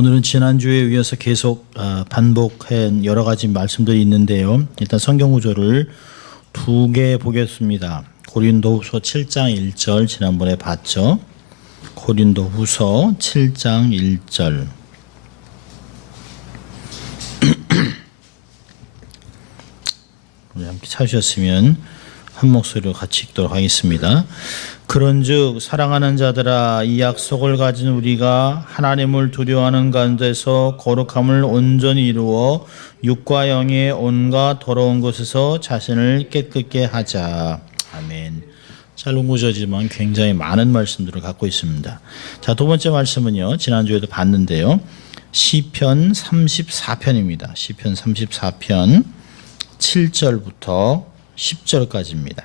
오늘은 지난주에 이어서 계속 반복한 여러 가지 말씀들이 있는데요. 일단 성경 구절을 두 개 보겠습니다. 고린도후서 7장 1절 지난번에 봤죠. 고린도후서 7장 1절. 우리 함께 찾으셨으면 한 목소리로 같이 읽도록 하겠습니다. 그런즉 사랑하는 자들아, 이 약속을 가진 우리가 하나님을 두려워하는 가운데서 거룩함을 온전히 이루어 육과 영의 온갖 더러운 것에서 자신을 깨끗게 하자. 아멘. 짧은 구절이지만 굉장히 많은 말씀들을 갖고 있습니다. 자, 두 번째 말씀은요, 지난주에도 봤는데요, 시편 34편입니다. 시편 34편 7절부터 10절까지입니다.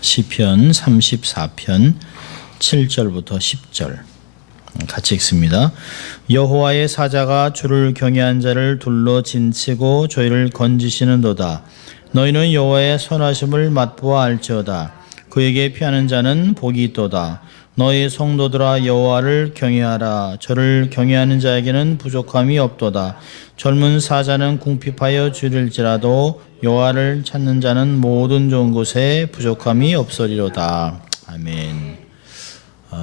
시편 34편 7절부터 10절 같이 읽습니다. 여호와의 사자가 주를 경외한 자를 둘러 진치고 저희를 건지시는도다. 너희는 여호와의 선하심을 맛보아 알지어다. 그에게 피하는 자는 복이 있도다. 너희 성도들아, 여호와를 경외하라. 저를 경외하는 자에게는 부족함이 없도다. 젊은 사자는 궁핍하여 줄일지라도 여호와를 찾는 자는 모든 좋은 곳에 부족함이 없으리로다. 아멘.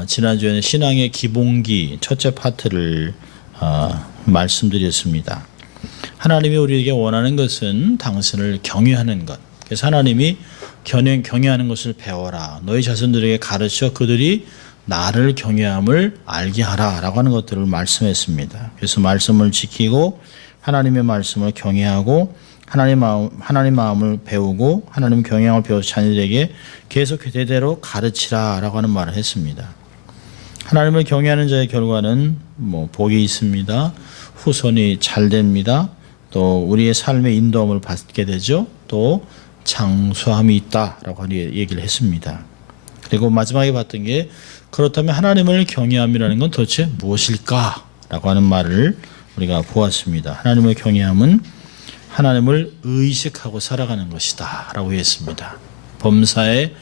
지난주에는 신앙의 기본기 첫째 파트를 말씀드렸습니다. 하나님이 우리에게 원하는 것은 당신을 경외하는 것. 그래서 하나님이 경외하는 것을 배워라. 너희 자손들에게 가르쳐 그들이 나를 경외함을 알게 하라 라고 하는 것들을 말씀했습니다. 그래서 말씀을 지키고 하나님의 말씀을 경외하고 하나님 마음을 배우고 하나님 경외함을 배워서 자녀들에게 계속 대대로 가르치라 라고 하는 말을 했습니다. 하나님을 경외하는 자의 결과는 복이 있습니다. 후손이 잘 됩니다. 또 우리의 삶의 인도함을 받게 되죠. 또 장수함이 있다라고 얘기를 했습니다. 그리고 마지막에 봤던 게, 그렇다면 하나님을 경외함이라는 건 도대체 무엇일까라고 하는 말을 우리가 보았습니다. 하나님을 경외함은 하나님을 의식하고 살아가는 것이다 라고 했습니다. 범사에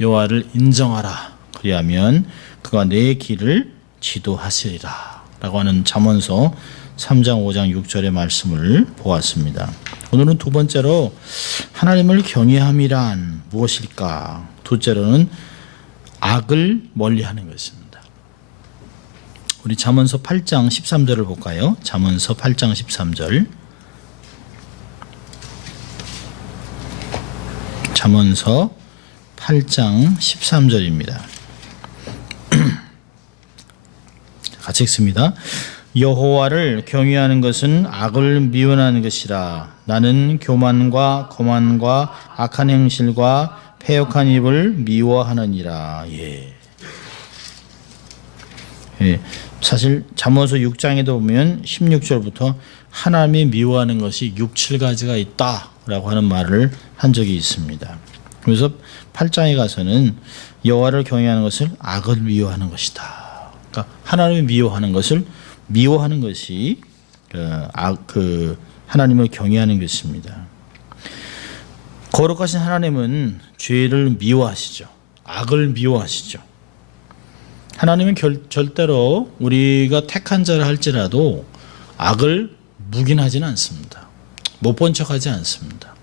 여호와를 인정하라. 그리하면 그가 내 길을 지도하시리라 라고 하는 잠언서 3장 5장 6절의 말씀을 보았습니다. 오늘은 두 번째로 하나님을 경외함이란 무엇일까? 둘째로는 악을 멀리하는 것입니다. 우리 잠언서 8장 13절을 볼까요? 잠언서 8장 13절. 잠언서 8장 13절입니다. 같이 읽습니다. 여호와를 경외하는 것은 악을 미워하는 것이라. 나는 교만과 거만과 악한 행실과 패역한 입을 미워하느니라. 사실 잠언서 6장에도 보면 16절부터 하나님이 미워하는 것이 6, 7가지가 있다라고 하는 말을 한 적이 있습니다. 그래서 8장에 가서는 여호와를 경외하는 것을 악을 미워하는 것이다. 그러니까 하나님이 미워하는 것을 미워하는 것이 하나님을 경외하는 것입니다. 거룩하신 하나님은 죄를 미워하시죠. 악을 미워하시죠. 하나님은 절대로 우리가 택한 자를 할지라도 악을 묵인하지는 않습니다. 못 본 척하지 않습니다.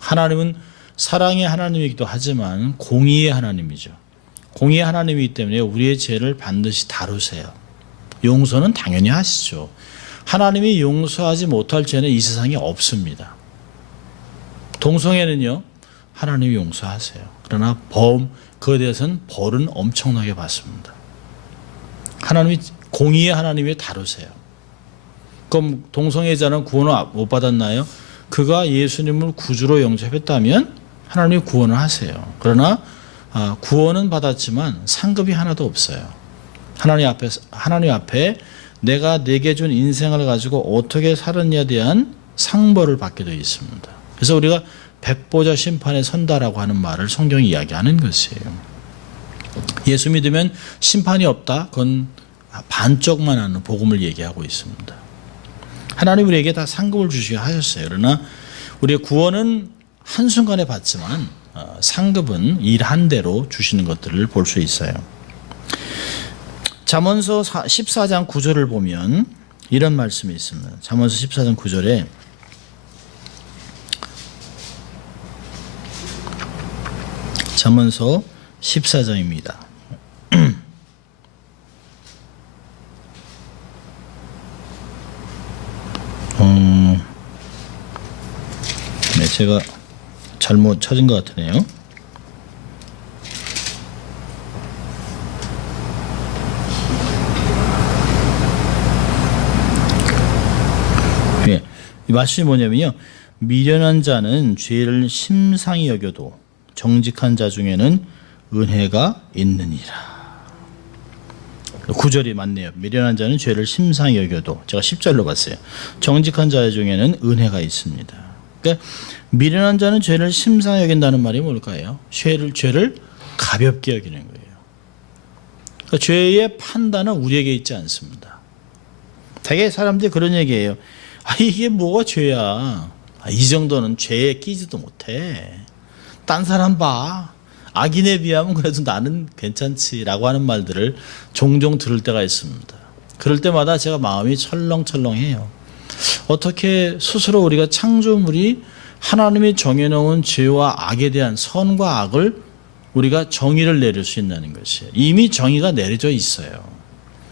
하나님은 사랑의 하나님이기도 하지만 공의의 하나님이죠. 공의의 하나님이기 때문에 우리의 죄를 반드시 다루세요. 용서는 당연히 하시죠. 하나님이 용서하지 못할 죄는 이 세상에 없습니다. 동성애는요, 하나님이 용서하세요. 그러나 그에 대해서는 벌은 엄청나게 받습니다. 하나님이 공의의 하나님이 다루세요. 그럼 동성애자는 구원을 못 받았나요? 그가 예수님을 구주로 영접했다면 하나님이 구원을 하세요. 그러나 구원은 받았지만 상급이 하나도 없어요. 하나님 앞에 내가 내게 준 인생을 가지고 어떻게 살았냐에 대한 상벌을 받게 되어 있습니다. 그래서 우리가 백보자 심판에 선다라고 하는 말을 성경이 이야기하는 것이에요. 예수 믿으면 심판이 없다. 그건 반쪽만 하는 복음을 얘기하고 있습니다. 하나님 우리에게 다 상급을 주시게 하셨어요. 그러나 우리의 구원은 한순간에 받지만 상급은 일한 대로 주시는 것들을 볼 수 있어요. 잠언서 14장 9절을 보면 이런 말씀이 있습니다. 잠언서 14장 9절에 잠언서 14장입니다. 네, 제가 잘못 찾은 것 같으네요. 예, 이 말씀이 뭐냐면요, 미련한 자는 죄를 심상히 여겨도 정직한 자 중에는 은혜가 있느니라. 구절이 맞네요. 미련한 자는 죄를 심상히 여겨도, 제가 10절로 봤어요. 정직한 자 중에는 은혜가 있습니다. 그러니까 미련한 자는 죄를 심상히 여긴다는 말이 뭘까요? 죄를 가볍게 여기는 거예요. 그러니까 죄의 판단은 우리에게 있지 않습니다. 되게 사람들이 그런 얘기예요. 이게 뭐가 죄야? 이 정도는 죄에 끼지도 못해. 딴 사람 봐. 악인에 비하면 그래도 나는 괜찮지라고 하는 말들을 종종 들을 때가 있습니다. 그럴 때마다 제가 마음이 철렁철렁해요. 어떻게 스스로 우리가 창조물이 하나님이 정해놓은 죄와 악에 대한 선과 악을 우리가 정의를 내릴 수 있다는 것이에요. 이미 정의가 내려져 있어요.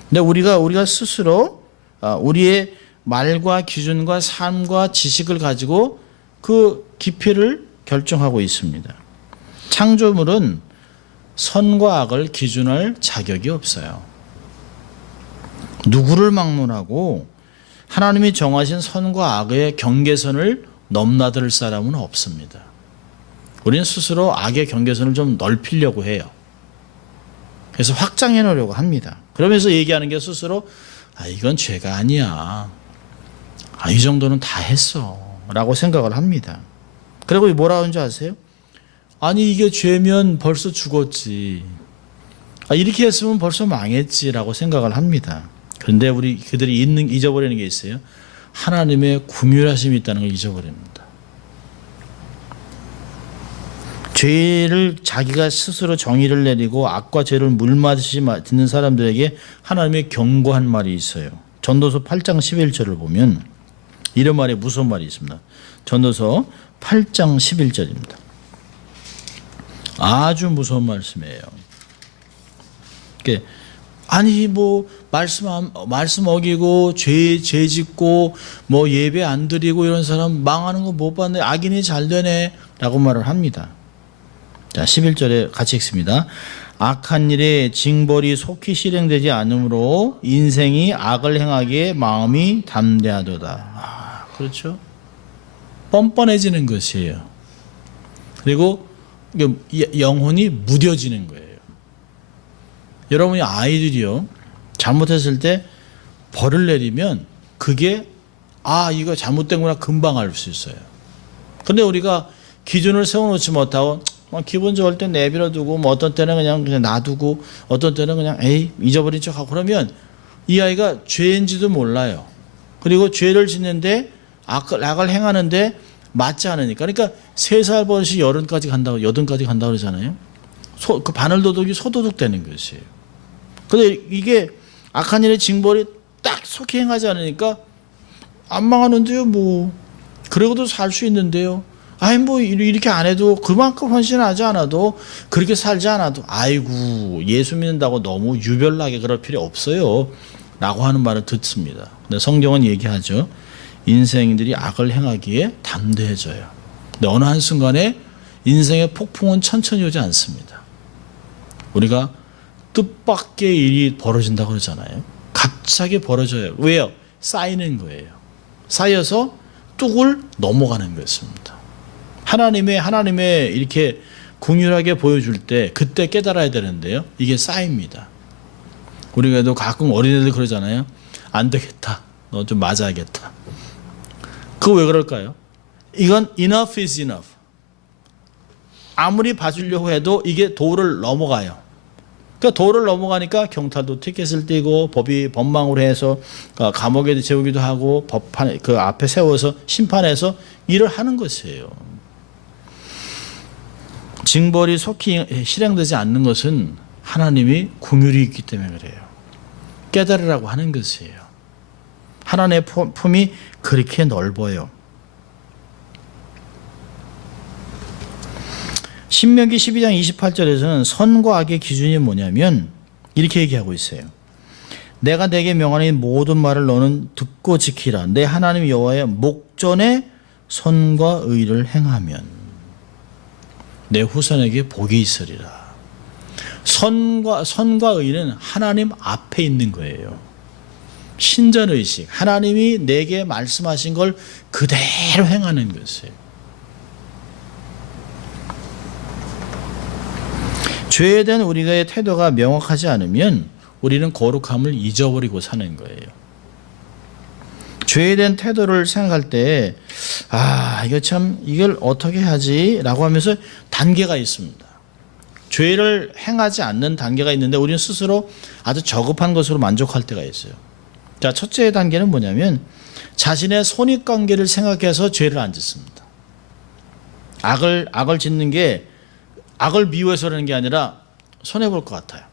근데 우리가 스스로 우리의 말과 기준과 삶과 지식을 가지고 그 깊이를 결정하고 있습니다. 창조물은 선과 악을 기준할 자격이 없어요. 누구를 막론하고 하나님이 정하신 선과 악의 경계선을 넘나들 사람은 없습니다. 우리는 스스로 악의 경계선을 좀 넓히려고 해요. 그래서 확장해 놓으려고 합니다. 그러면서 얘기하는 게 스스로 이건 죄가 아니야. 이 정도는 다 했어 라고 생각을 합니다. 그리고 뭐라 하는지 아세요? 아니 이게 죄면 벌써 죽었지. 이렇게 했으면 벌써 망했지라고 생각을 합니다. 그런데 그들이 잊어버리는 게 있어요. 하나님의 긍휼하심이 있다는 걸 잊어버립니다. 죄를 자기가 스스로 정의를 내리고 악과 죄를 물맞이 듣는 사람들에게 하나님의 경고한 말이 있어요. 전도서 8장 11절을 보면 이런 말이 무서운 말이 있습니다. 전도서 8장 11절입니다. 아주 무서운 말씀이에요. 아니 말씀 어기고 죄 짓고 예배 안 드리고 이런 사람 망하는 거 못 봤네. 악인이 잘 되네라고 말을 합니다. 자, 11절에 같이 읽습니다. 악한 일에 징벌이 속히 실행되지 않으므로 인생이 악을 행하기에 마음이 담대하도다. 그렇죠? 뻔뻔해지는 것이에요. 그리고 영혼이 무뎌지는 거예요. 여러분이 아이들이요, 잘못했을 때 벌을 내리면 그게 이거 잘못된구나 금방 알 수 있어요. 근데 우리가 기준을 세워놓지 못하고 기분 좋을 때 내버려두고 어떤 때는 그냥 놔두고 어떤 때는 그냥 잊어버린 척하고 그러면 이 아이가 죄인지도 몰라요. 그리고 죄를 짓는데 악을 행하는데 맞지 않으니까. 그러니까 3살 버릇이 여든까지 간다고 그러잖아요. 그 바늘도둑이 소도둑 되는 것이에요. 근데 이게 악한 일의 징벌이 딱 속히 행하지 않으니까 안 망하는데요, 그러고도 살 수 있는데요. 이렇게 안 해도 그만큼 헌신하지 않아도 그렇게 살지 않아도 예수 믿는다고 너무 유별나게 그럴 필요 없어요 라고 하는 말을 듣습니다. 근데 성경은 얘기하죠. 인생들이 악을 행하기에 담대해져요. 근데 어느 한순간에 인생의 폭풍은 천천히 오지 않습니다. 우리가 뜻밖의 일이 벌어진다고 그러잖아요. 갑자기 벌어져요. 왜요? 쌓이는 거예요. 쌓여서 뚝을 넘어가는 것입니다. 하나님의 이렇게 긍휼하게 보여줄 때 그때 깨달아야 되는데요. 이게 쌓입니다. 우리가도 가끔 어린애들 그러잖아요. 안 되겠다. 너 좀 맞아야겠다. 그거 왜 그럴까요? 이건 enough is enough. 아무리 봐주려고 해도 이게 도를 넘어가요. 그러니까 도를 넘어가니까 경찰도 티켓을 떼고 법이 법망으로 해서 감옥에 재우기도 하고 법판 그 앞에 세워서 심판해서 일을 하는 것이에요. 징벌이 속히 실행되지 않는 것은 하나님이 긍휼이 있기 때문에 그래요. 깨달으라고 하는 것이에요. 하나님의 품이 그렇게 넓어요. 신명기 12장 28절에서는 선과 악의 기준이 뭐냐면 이렇게 얘기하고 있어요. 내가 내게 명하는 모든 말을 너는 듣고 지키라. 내 하나님 여호와의 목전에 선과 의를 행하면 내 후손에게 복이 있으리라. 선과 의는 하나님 앞에 있는 거예요. 신전의식, 하나님이 내게 말씀하신 걸 그대로 행하는 것이에요. 죄에 대한 우리의 태도가 명확하지 않으면 우리는 거룩함을 잊어버리고 사는 거예요. 죄에 대한 태도를 생각할 때 이거 참 이걸 어떻게 하지? 라고 하면서 단계가 있습니다. 죄를 행하지 않는 단계가 있는데 우리는 스스로 아주 저급한 것으로 만족할 때가 있어요. 자, 첫째 단계는 뭐냐면 자신의 손익관계를 생각해서 죄를 안 짓습니다. 악을 짓는 게 악을 미워해서 그러는 게 아니라 손해볼 것 같아요.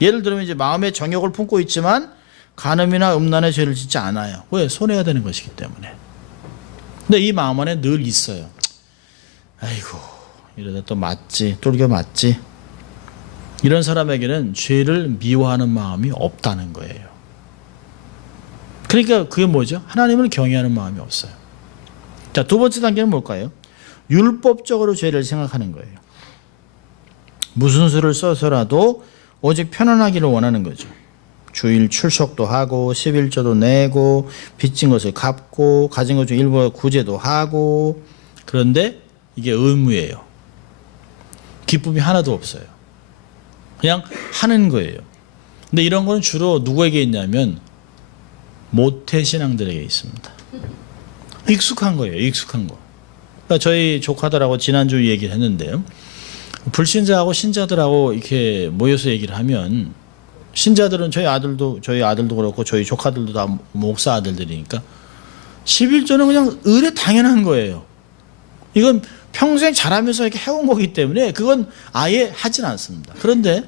예를 들면 이제 마음에 정욕을 품고 있지만 간음이나 음란의 죄를 짓지 않아요. 왜? 손해가 되는 것이기 때문에. 근데 이 마음 안에 늘 있어요. 아이고 이러다 또 맞지, 뚫겨 맞지. 이런 사람에게는 죄를 미워하는 마음이 없다는 거예요. 그러니까 그게 뭐죠? 하나님을 경외하는 마음이 없어요. 자, 두 번째 단계는 뭘까요? 율법적으로 죄를 생각하는 거예요. 무슨 수를 써서라도 오직 편안하기를 원하는 거죠. 주일 출석도 하고 11조도 내고 빚진 것을 갚고 가진 것 중 일부 구제도 하고. 그런데 이게 의무예요. 기쁨이 하나도 없어요. 그냥 하는 거예요. 근데 이런 건 주로 누구에게 있냐면 모태신앙들에게 있습니다. 익숙한 거예요. 익숙한 거. 그러니까 저희 조카들하고 지난주 얘기를 했는데요. 불신자하고 신자들하고 이렇게 모여서 얘기를 하면 신자들은 저희 아들도 그렇고 저희 조카들도 다 목사 아들들이니까 11조는 그냥 의례 당연한 거예요. 이건 평생 자라면서 이렇게 해온 거기 때문에 그건 아예 하진 않습니다. 그런데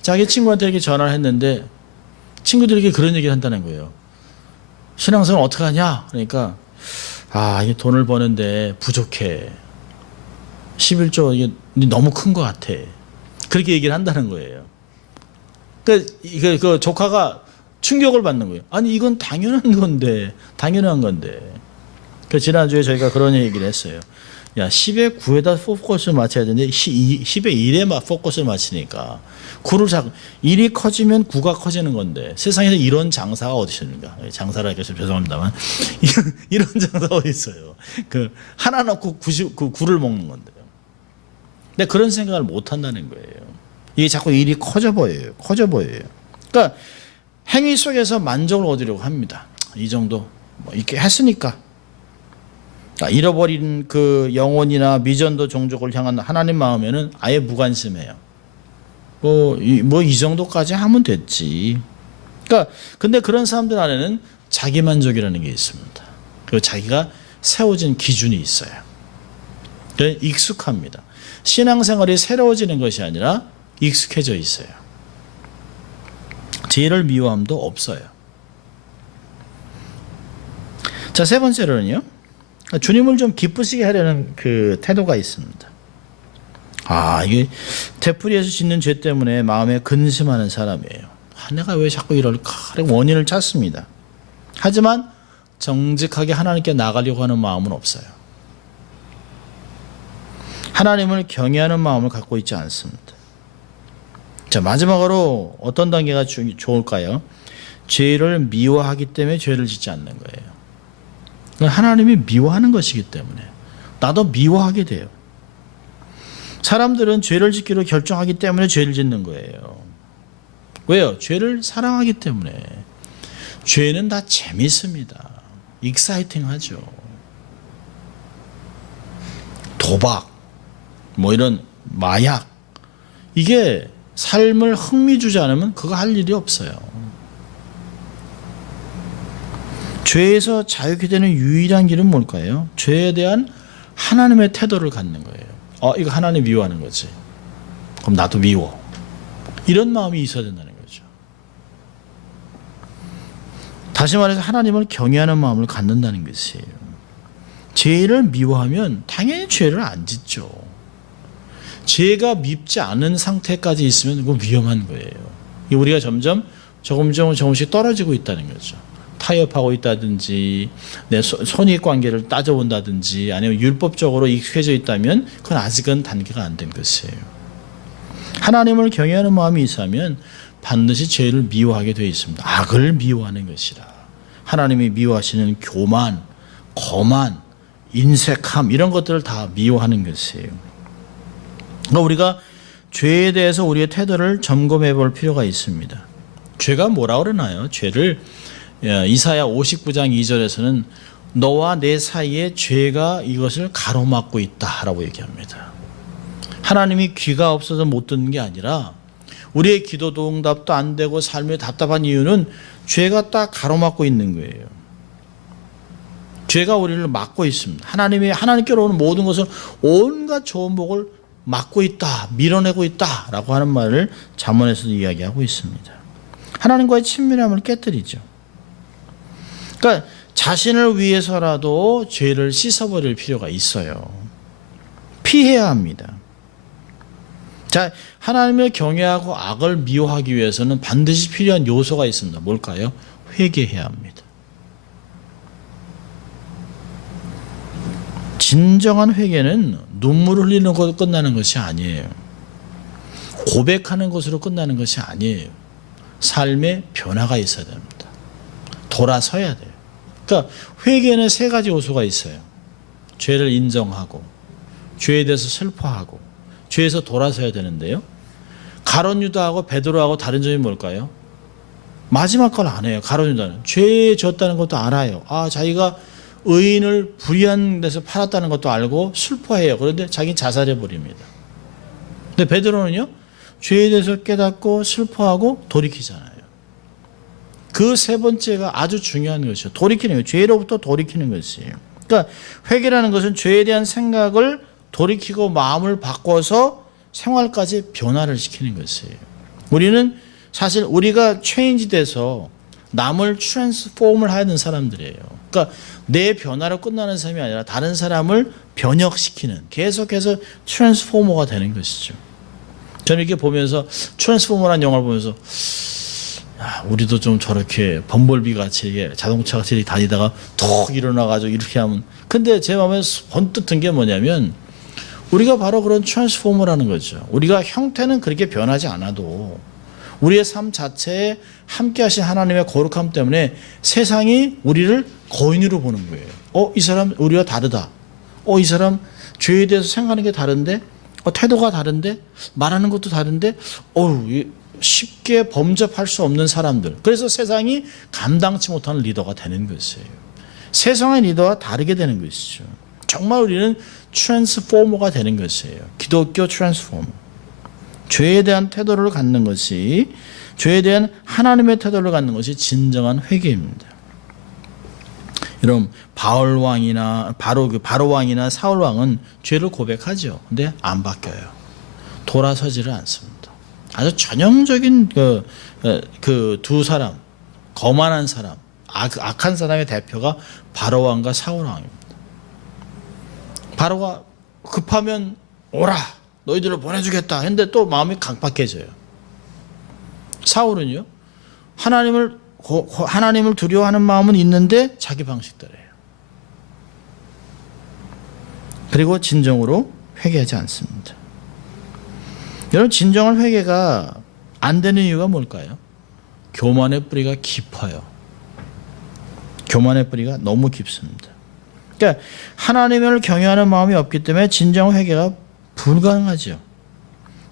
자기 친구한테 이렇게 전화를 했는데 친구들에게 그런 얘기를 한다는 거예요. 신앙생활 어떻게 하냐? 그러니까 이게 돈을 버는데 부족해. 11조 이게 너무 큰 것 같아. 그렇게 얘기를 한다는 거예요. 그 조카가 충격을 받는 거예요. 아니 이건 당연한 건데. 그 지난주에 저희가 그런 얘기를 했어요. 야 10에 9에다 포커스를 맞춰야 되는데 10에 1에 포커스를 맞추니까 1이 커지면 9가 커지는 건데 세상에서 이런 장사가 어디 있습니까? 장사라 해서 죄송합니다만 이런 장사가 어디 있어요? 그 하나 넣고 9를 먹는 건데요. 근데 그런 생각을 못 한다는 거예요. 이게 자꾸 일이 커져 보여요. 그러니까 행위 속에서 만족을 얻으려고 합니다. 이 정도 이렇게 했으니까. 잃어버린 그 영혼이나 미전도 종족을 향한 하나님 마음에는 아예 무관심해요. 이 정도까지 하면 됐지. 그러니까 근데 그런 사람들 안에는 자기만족이라는 게 있습니다. 그리고 자기가 세워진 기준이 있어요. 그래서 익숙합니다. 신앙생활이 새로워지는 것이 아니라 익숙해져 있어요. 죄를 미워함도 없어요. 자, 세 번째로는요. 주님을 좀 기쁘시게 하려는 그 태도가 있습니다. 이게 되풀이해서 짓는 죄 때문에 마음에 근심하는 사람이에요. 내가 왜 자꾸 이럴까? 원인을 찾습니다. 하지만 정직하게 하나님께 나가려고 하는 마음은 없어요. 하나님을 경외하는 마음을 갖고 있지 않습니다. 자, 마지막으로 어떤 단계가 좋을까요? 죄를 미워하기 때문에 죄를 짓지 않는 거예요. 하나님이 미워하는 것이기 때문에 나도 미워하게 돼요. 사람들은 죄를 짓기로 결정하기 때문에 죄를 짓는 거예요. 왜요? 죄를 사랑하기 때문에. 죄는 다 재밌습니다. 익사이팅하죠. 도박, 이런 마약, 이게 삶을 흥미주지 않으면 그거 할 일이 없어요. 죄에서 자유케 되는 유일한 길은 뭘까요? 죄에 대한 하나님의 태도를 갖는 거예요. 이거 하나님 미워하는 거지. 그럼 나도 미워. 이런 마음이 있어야 된다는 거죠. 다시 말해서 하나님을 경외하는 마음을 갖는다는 것이에요. 죄를 미워하면 당연히 죄를 안 짓죠. 죄가 밉지 않은 상태까지 있으면 그건 위험한 거예요. 우리가 점점 조금씩 떨어지고 있다는 거죠. 타협하고 있다든지 내 손익관계를 따져본다든지 아니면 율법적으로 익숙해져 있다면 그건 아직은 단계가 안 된 것이에요. 하나님을 경외하는 마음이 있으면 반드시 죄를 미워하게 되어 있습니다. 악을 미워하는 것이라. 하나님이 미워하시는 교만, 거만, 인색함 이런 것들을 다 미워하는 것이에요. 그러니까 우리가 죄에 대해서 우리의 태도를 점검해 볼 필요가 있습니다. 죄가 뭐라 그러나요? 죄를 이사야 59장 2절에서는 너와 내 사이에 죄가 이것을 가로막고 있다라고 얘기합니다. 하나님이 귀가 없어서 못 듣는 게 아니라 우리의 기도도 응답도 안 되고 삶이 답답한 이유는 죄가 딱 가로막고 있는 거예요. 죄가 우리를 막고 있습니다. 하나님께로 오는 모든 것을 온갖 좋은 복을 막고 있다, 밀어내고 있다라고 하는 말을 잠언에서도 이야기하고 있습니다. 하나님과의 친밀함을 깨뜨리죠. 그러니까 자신을 위해서라도 죄를 씻어버릴 필요가 있어요. 피해야 합니다. 자, 하나님을 경외하고 악을 미워하기 위해서는 반드시 필요한 요소가 있습니다. 뭘까요? 회개해야 합니다. 진정한 회개는 눈물을 흘리는 것으로 끝나는 것이 아니에요. 고백하는 것으로 끝나는 것이 아니에요. 삶의 변화가 있어야 됩니다. 돌아서야 돼요. 그러니까 회개는 세 가지 요소가 있어요. 죄를 인정하고 죄에 대해서 슬퍼하고 죄에서 돌아서야 되는데요. 가룟 유다하고 베드로하고 다른 점이 뭘까요? 마지막 걸 안 해요. 가룟 유다는 죄에 졌다는 것도 알아요. 자기가 의인을 불의한 데서 팔았다는 것도 알고 슬퍼해요. 그런데 자기는 자살해 버립니다. 근데 베드로는요, 죄에 대해서 깨닫고 슬퍼하고 돌이키잖아요. 그 세 번째가 아주 중요한 것이죠. 돌이키는 거예요. 죄로부터 돌이키는 것이에요. 그러니까 회개라는 것은 죄에 대한 생각을 돌이키고 마음을 바꿔서 생활까지 변화를 시키는 것이에요. 우리는 사실 우리가 체인지 돼서 남을 트랜스폼을 하는 사람들이에요. 그러니까 내 변화로 끝나는 삶이 아니라 다른 사람을 변혁시키는, 계속해서 트랜스포머가 되는 것이죠. 저는 이렇게 보면서 트랜스포머라는 영화를 보면서 우리도 좀 저렇게 범벌비 같이 자동차 같이 다니다가 톡 일어나가지고 이렇게 하면, 근데 제 마음에 번뜩 든 게 뭐냐면 우리가 바로 그런 트랜스포머라는 거죠. 우리가 형태는 그렇게 변하지 않아도 우리의 삶 자체에 함께 하신 하나님의 거룩함 때문에 세상이 우리를 거인으로 보는 거예요. 이 사람 우리와 다르다. 이 사람 죄에 대해서 생각하는 게 다른데, 태도가 다른데, 말하는 것도 다른데, 쉽게 범접할 수 없는 사람들. 그래서 세상이 감당치 못하는 리더가 되는 것이에요. 세상의 리더와 다르게 되는 것이죠. 정말 우리는 트랜스포머가 되는 것이에요. 기독교 트랜스포머. 죄에 대한 태도를 갖는 것이, 죄에 대한 하나님의 태도를 갖는 것이 진정한 회개입니다. 여러분, 바로 왕이나 사울 왕은 죄를 고백하죠. 근데 안 바뀌어요. 돌아서지를 않습니다. 아주 전형적인 그 두 사람, 거만한 사람, 악한 사람의 대표가 바로 왕과 사울 왕입니다. 바로가 급하면 오라, 너희들을 보내주겠다 했는데 또 마음이 강팍해져요. 사울은요, 하나님을 두려워하는 마음은 있는데 자기 방식대로예요. 그리고 진정으로 회개하지 않습니다. 여러분, 진정한 회개가 안 되는 이유가 뭘까요? 교만의 뿌리가 깊어요. 교만의 뿌리가 너무 깊습니다. 그러니까 하나님을 경외하는 마음이 없기 때문에 진정 회개가 불가능하죠.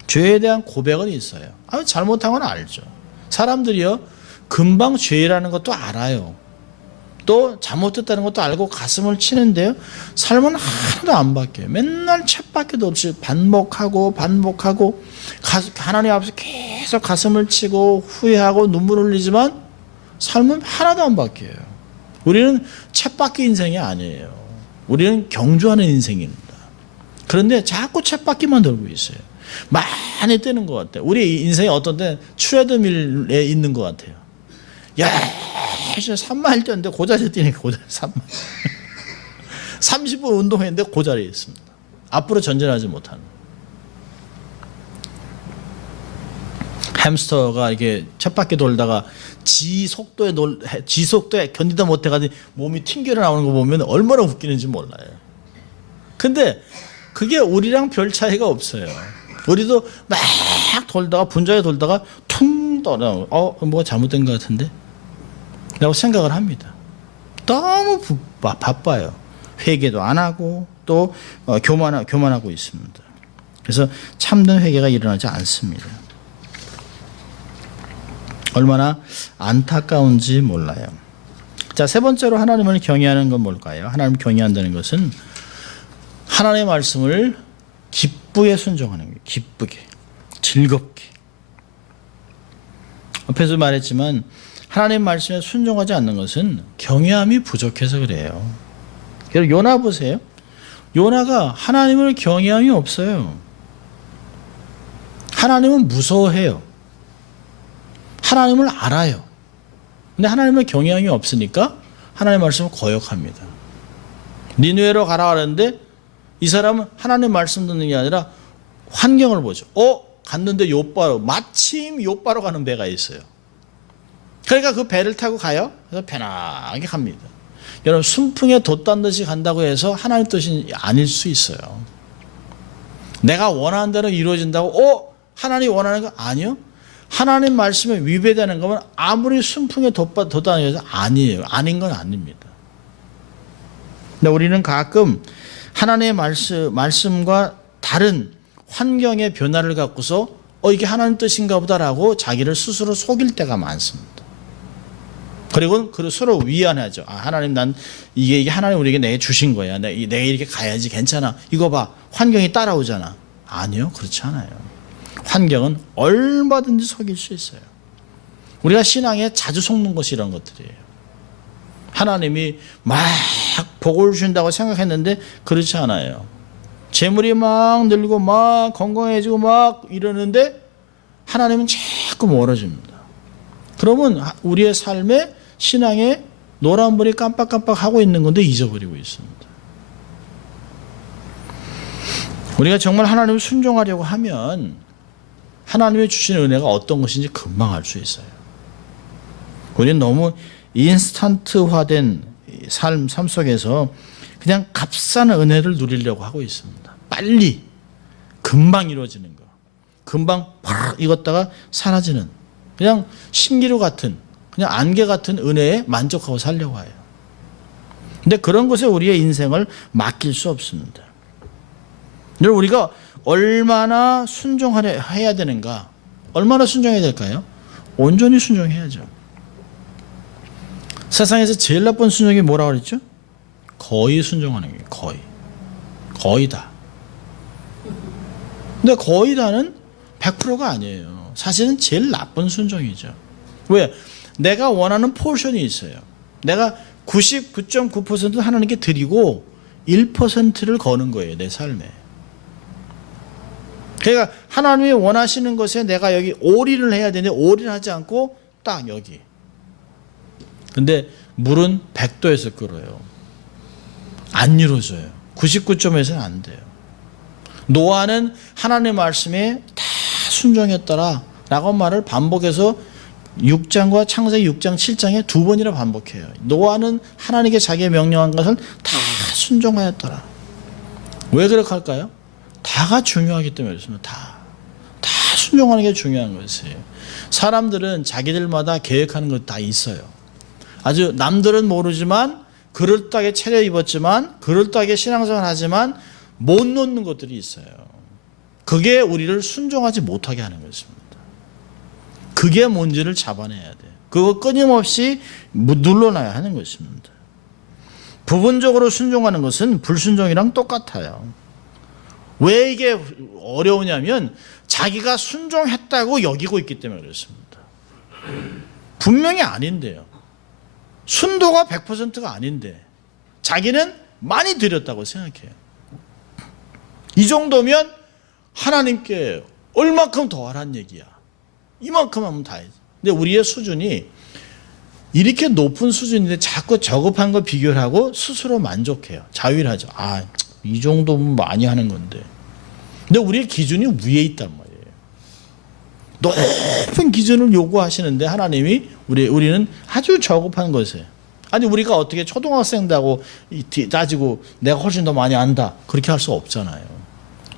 죄에 대한 고백은 있어요. 잘못한 건 알죠. 사람들이요, 금방 죄라는 것도 알아요. 또 잘못됐다는 것도 알고 가슴을 치는데요, 삶은 하나도 안 바뀌어요. 맨날 쳇바퀴도 없이 반복하고 하나님 앞에서 계속 가슴을 치고 후회하고 눈물을 흘리지만 삶은 하나도 안 바뀌어요. 우리는 쳇바퀴 인생이 아니에요. 우리는 경주하는 인생입니다. 그런데 자꾸 쳇바퀴만 돌고 있어요. 많이 뜨는 것 같아요. 우리 인생이 어떤 때는 트레드밀에 있는 것 같아요. 열심히 3마일 뛰었는데 그 자리에 뛰니까 그 자리에 3마일. 30분 운동했는데 그 자리에 있습니다. 앞으로 전진하지 못하는. 햄스터가 이게 쳇바퀴 돌다가 지 속도에 견디다 못해가지고 몸이 튕겨 나오는 거 보면 얼마나 웃기는지 몰라요. 근데 그게 우리랑 별 차이가 없어요. 우리도 막 돌다가 분자에 돌다가 퉁 떠나. 뭐가 잘못된 것 같은데? 라고 생각을 합니다. 너무 바빠요. 회개도 안 하고 또 교만하고 있습니다. 그래서 참된 회개가 일어나지 않습니다. 얼마나 안타까운지 몰라요. 자, 세 번째로 하나님을 경외하는 건 뭘까요? 하나님을 경외한다는 것은 하나님의 말씀을 기쁘게 순종하는 거예요. 기쁘게, 즐겁게. 앞에서 말했지만 하나님 말씀에 순종하지 않는 것은 경외함이 부족해서 그래요. 그래서 요나 보세요. 요나가 하나님을 경외함이 없어요. 하나님은 무서워해요. 하나님을 알아요. 근데 하나님을 경외함이 없으니까 하나님의 말씀을 거역합니다. 니느웨로 가라 하는데 이 사람은 하나님의 말씀 듣는 게 아니라 환경을 보죠. 갔는데 욥바로, 마침 욥바로 가는 배가 있어요. 그러니까 그 배를 타고 가요. 그래서 편하게 갑니다. 여러분, 순풍에 돛단 듯이 간다고 해서 하나님 뜻이 아닐 수 있어요. 내가 원하는 대로 이루어진다고 하나님이 원하는 거 아니요. 하나님 말씀에 위배되는 거면 아무리 순풍에 돛단이 해서 아니에요. 아닌 건 아닙니다. 근데 우리는 가끔 하나님의 말씀과 다른 환경의 변화를 갖고서 이게 하나님 뜻인가 보다라고 자기를 스스로 속일 때가 많습니다. 그리고 서로 위안하죠. 하나님, 난 이게 하나님 우리에게 내게 주신 거야. 내가 이렇게 가야지 괜찮아. 이거 봐, 환경이 따라오잖아. 아니요, 그렇지 않아요. 환경은 얼마든지 속일 수 있어요. 우리가 신앙에 자주 속는 것이 이런 것들이에요. 하나님이 막 복을 주신다고 생각했는데 그렇지 않아요. 재물이 막 늘고 막 건강해지고 막 이러는데 하나님은 자꾸 멀어집니다. 그러면 우리의 삶에 신앙에 노란불이 깜빡깜빡 하고 있는 건데 잊어버리고 있습니다. 우리가 정말 하나님을 순종하려고 하면 하나님이 주시는 은혜가 어떤 것인지 금방 알 수 있어요. 우리는 너무 인스턴트화된 삶 속에서 그냥 값싼 은혜를 누리려고 하고 있습니다. 빨리, 금방 이루어지는 거. 금방 팍 익었다가 사라지는 그냥 신기루 같은, 그냥 안개 같은 은혜에 만족하고 살려고 해요. 근데 그런 것에 우리의 인생을 맡길 수 없습니다. 여러분, 우리가 얼마나 순종해야 되는가? 얼마나 순종해야 될까요? 온전히 순종해야죠. 세상에서 제일 나쁜 순종이 뭐라고 그랬죠? 거의 순종하는 거예요. 거의 다. 근데 거의 다는 100%가 아니에요. 사실은 제일 나쁜 순종이죠. 왜? 내가 원하는 포션이 있어요. 내가 99.9%는 하나님께 드리고 1%를 거는 거예요. 내 삶에. 그러니까 하나님이 원하시는 것에 내가 여기 올인을 해야 되는데 올인을 하지 않고 딱 여기. 근데 물은 100도에서 끓어요. 안 이루어져요. 99점에서는 안 돼요. 노아는 하나님의 말씀에 다 순종했더라 라고 말을 반복해서 6장과 창세기 6장 7장에 2번이나 반복해요. 노아는 하나님께 자기의 명령한 것을 다 순종하였더라. 왜 그렇게 할까요? 다가 중요하기 때문에 그렇습니다. 다 순종하는 게 중요한 것이에요. 사람들은 자기들마다 계획하는 것 다 있어요. 아주 남들은 모르지만 그럴듯하게 차려입었지만 그럴듯하게 신앙생활 하지만 못 놓는 것들이 있어요. 그게 우리를 순종하지 못하게 하는 것입니다. 그게 뭔지를 잡아내야 돼요. 그거 끊임없이 눌러놔야 하는 것입니다. 부분적으로 순종하는 것은 불순종이랑 똑같아요. 왜 이게 어려우냐면 자기가 순종했다고 여기고 있기 때문에 그렇습니다. 분명히 아닌데요. 순도가 100%가 아닌데 자기는 많이 드렸다고 생각해요. 이 정도면 하나님께 얼마큼 더 하란 얘기야. 이만큼 하면 다 해. 근데 우리의 수준이 이렇게 높은 수준인데 자꾸 저급한 거 비교를 하고 스스로 만족해요. 자율하죠. 아, 이 정도면 많이 하는 건데. 근데 우리의 기준이 위에 있단 말이에요. 높은 기준을 요구하시는데 하나님이 우리는 아주 저급한 것에, 아니 우리가 어떻게 초등학생다고 따지고 내가 훨씬 더 많이 안다 그렇게 할 수 없잖아요.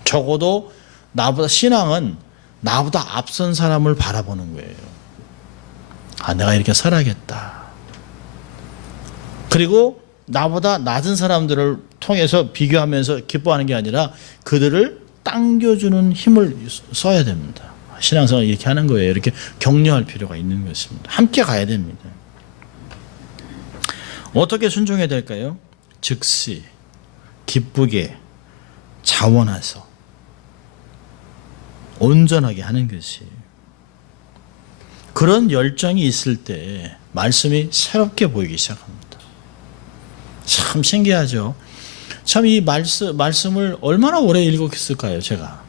적어도 나보다, 신앙은 나보다 앞선 사람을 바라보는 거예요. 아, 내가 이렇게 살아야겠다. 그리고 나보다 낮은 사람들을 통해서 비교하면서 기뻐하는 게 아니라 그들을 당겨주는 힘을 써야 됩니다. 신앙생활 이렇게 하는 거예요. 이렇게 격려할 필요가 있는 것입니다. 함께 가야 됩니다. 어떻게 순종해야 될까요? 즉시 기쁘게 자원해서 온전하게 하는 것이, 그런 열정이 있을 때 말씀이 새롭게 보이기 시작합니다. 참 신기하죠. 참 이 말씀을 얼마나 오래 읽었을까요? 제가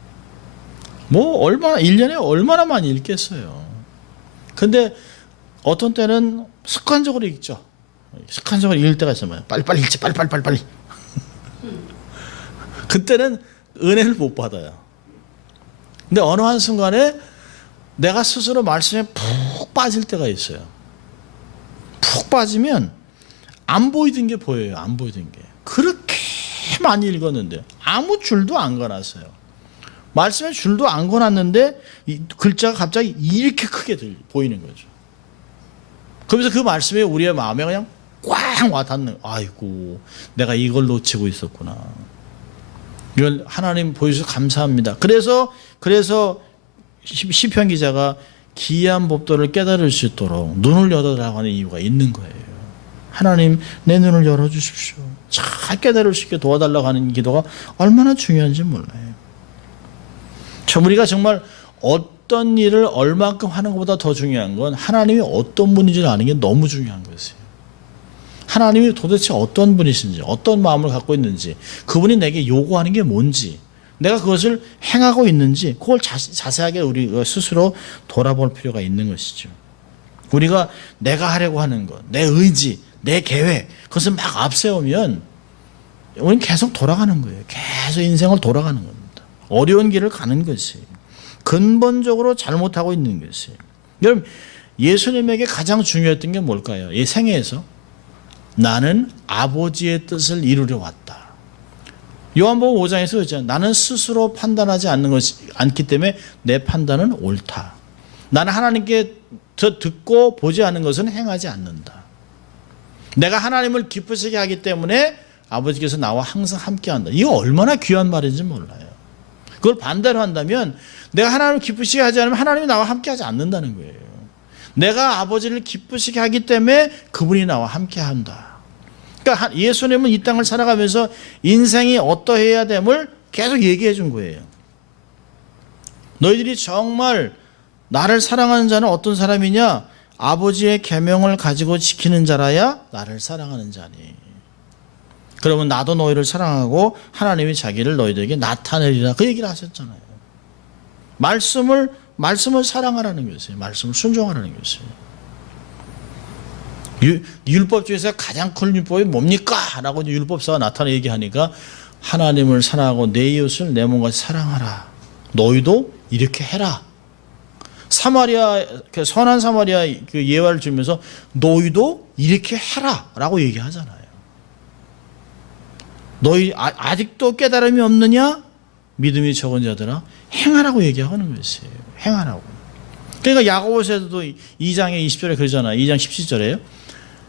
얼마나 1년에 얼마나 많이 읽겠어요. 근데 어떤 때는 습관적으로 읽죠. 습관적으로 읽을 때가 있어요. 빨리빨리 읽지, 빨리. 그때는 은혜를 못 받아요. 근데 어느 한순간에 내가 스스로 말씀에 푹 빠질 때가 있어요. 푹 빠지면 안 보이던 게 보여요. 안 보이던 게. 그렇게 많이 읽었는데 아무 줄도 안 거놨어요. 말씀에 줄도 안 거놨는데 이 글자가 갑자기 이렇게 크게 보이는 거죠. 그러면서 그 말씀에 우리의 마음에 그냥 꽉 와닿는, 아이고 내가 이걸 놓치고 있었구나. 이걸 하나님 보여주셔서 감사합니다. 그래서 시편 기자가 기이한 법도를 깨달을 수 있도록 눈을 열어달라고 하는 이유가 있는 거예요. 하나님 내 눈을 열어주십시오. 잘 깨달을 수 있게 도와달라고 하는 기도가 얼마나 중요한지 몰라요. 우리가 정말 어떤 일을 얼마큼 하는 것보다 더 중요한 건 하나님이 어떤 분인지를 아는 게 너무 중요한 것이에요. 하나님이 도대체 어떤 분이신지, 어떤 마음을 갖고 있는지, 그분이 내게 요구하는 게 뭔지, 내가 그것을 행하고 있는지, 그걸 자세하게 우리 스스로 돌아볼 필요가 있는 것이죠. 우리가 내가 하려고 하는 것, 내 의지, 내 계획, 그것을 막 앞세우면 우리는 계속 돌아가는 거예요. 계속 인생을 돌아가는 겁니다. 어려운 길을 가는 것이 근본적으로 잘못하고 있는 것이에요. 여러분, 예수님에게 가장 중요했던 게 뭘까요? 이 생애에서 나는 아버지의 뜻을 이루려 왔다. 요한복음 5장에서 그랬잖아요. 나는 스스로 판단하지 않기 때문에 내 판단은 옳다. 나는 하나님께 듣고 보지 않은 것은 행하지 않는다. 내가 하나님을 기쁘시게 하기 때문에 아버지께서 나와 항상 함께한다. 이거 얼마나 귀한 말인지 몰라요. 그걸 반대로 한다면 내가 하나님을 기쁘시게 하지 않으면 하나님이 나와 함께하지 않는다는 거예요. 내가 아버지를 기쁘시게 하기 때문에 그분이 나와 함께한다. 그러니까 예수님은 이 땅을 살아가면서 인생이 어떠해야 됨을 계속 얘기해 준 거예요. 너희들이 정말 나를 사랑하는 자는 어떤 사람이냐? 아버지의 계명을 가지고 지키는 자라야 나를 사랑하는 자니. 그러면 나도 너희를 사랑하고 하나님이 자기를 너희들에게 나타내리라. 그 얘기를 하셨잖아요. 말씀을 사랑하라는 것이에요. 말씀을 순종하라는 것이에요. 율법 중에서 가장 큰 율법이 뭡니까? 라고 율법사가 나타나 얘기하니까 하나님을 사랑하고 내 이웃을 내 몸같이 사랑하라. 너희도 이렇게 해라. 사마리아, 선한 사마리아 그 예화를 주면서 너희도 이렇게 해라 라고 얘기하잖아요. 너희 아직도 깨달음이 없느냐? 믿음이 적은 자들아 행하라고 얘기하는 것이에요. 행하라고. 그러니까 야고보서에도 2장의 20절에 그러잖아요. 2장 17절에요.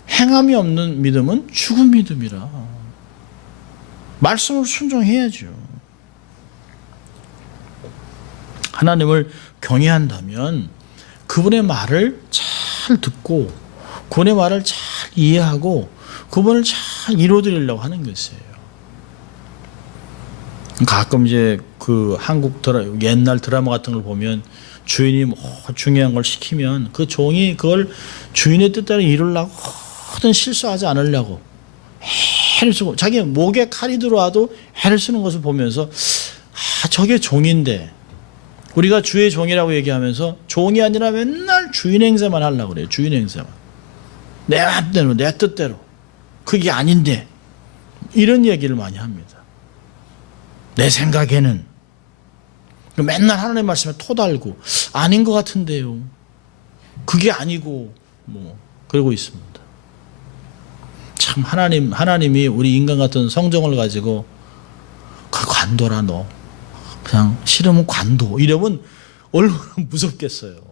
행함이 없는 믿음은 죽은 믿음이라. 말씀을 순종해야죠. 하나님을 경외한다면 그분의 말을 잘 듣고 그분의 말을 잘 이해하고 그분을 잘 이루어드리려고 하는 것이에요. 가끔 이제 그 한국 옛날 드라마 같은 걸 보면 주인이 뭐 중요한 걸 시키면 그 종이 그걸 주인의 뜻대로 이루려고 하든 실수하지 않으려고 해를 쓰고 자기 목에 칼이 들어와도 해를 쓰는 것을 보면서 저게 종인데 우리가 주의 종이라고 얘기하면서 종이 아니라 맨날 주인 행세만 하려고 그래요. 주인 행세만. 내 맘대로 내 뜻대로 그게 아닌데 이런 얘기를 많이 합니다. 내 생각에는 맨날 하나님의 말씀에 토달고 아닌 것 같은데요. 그게 아니고 뭐 그러고 있습니다. 참 하나님이 우리 인간 같은 성정을 가지고 그 관도라 너 그냥 싫으면 관도 이러면 얼마나 무섭겠어요.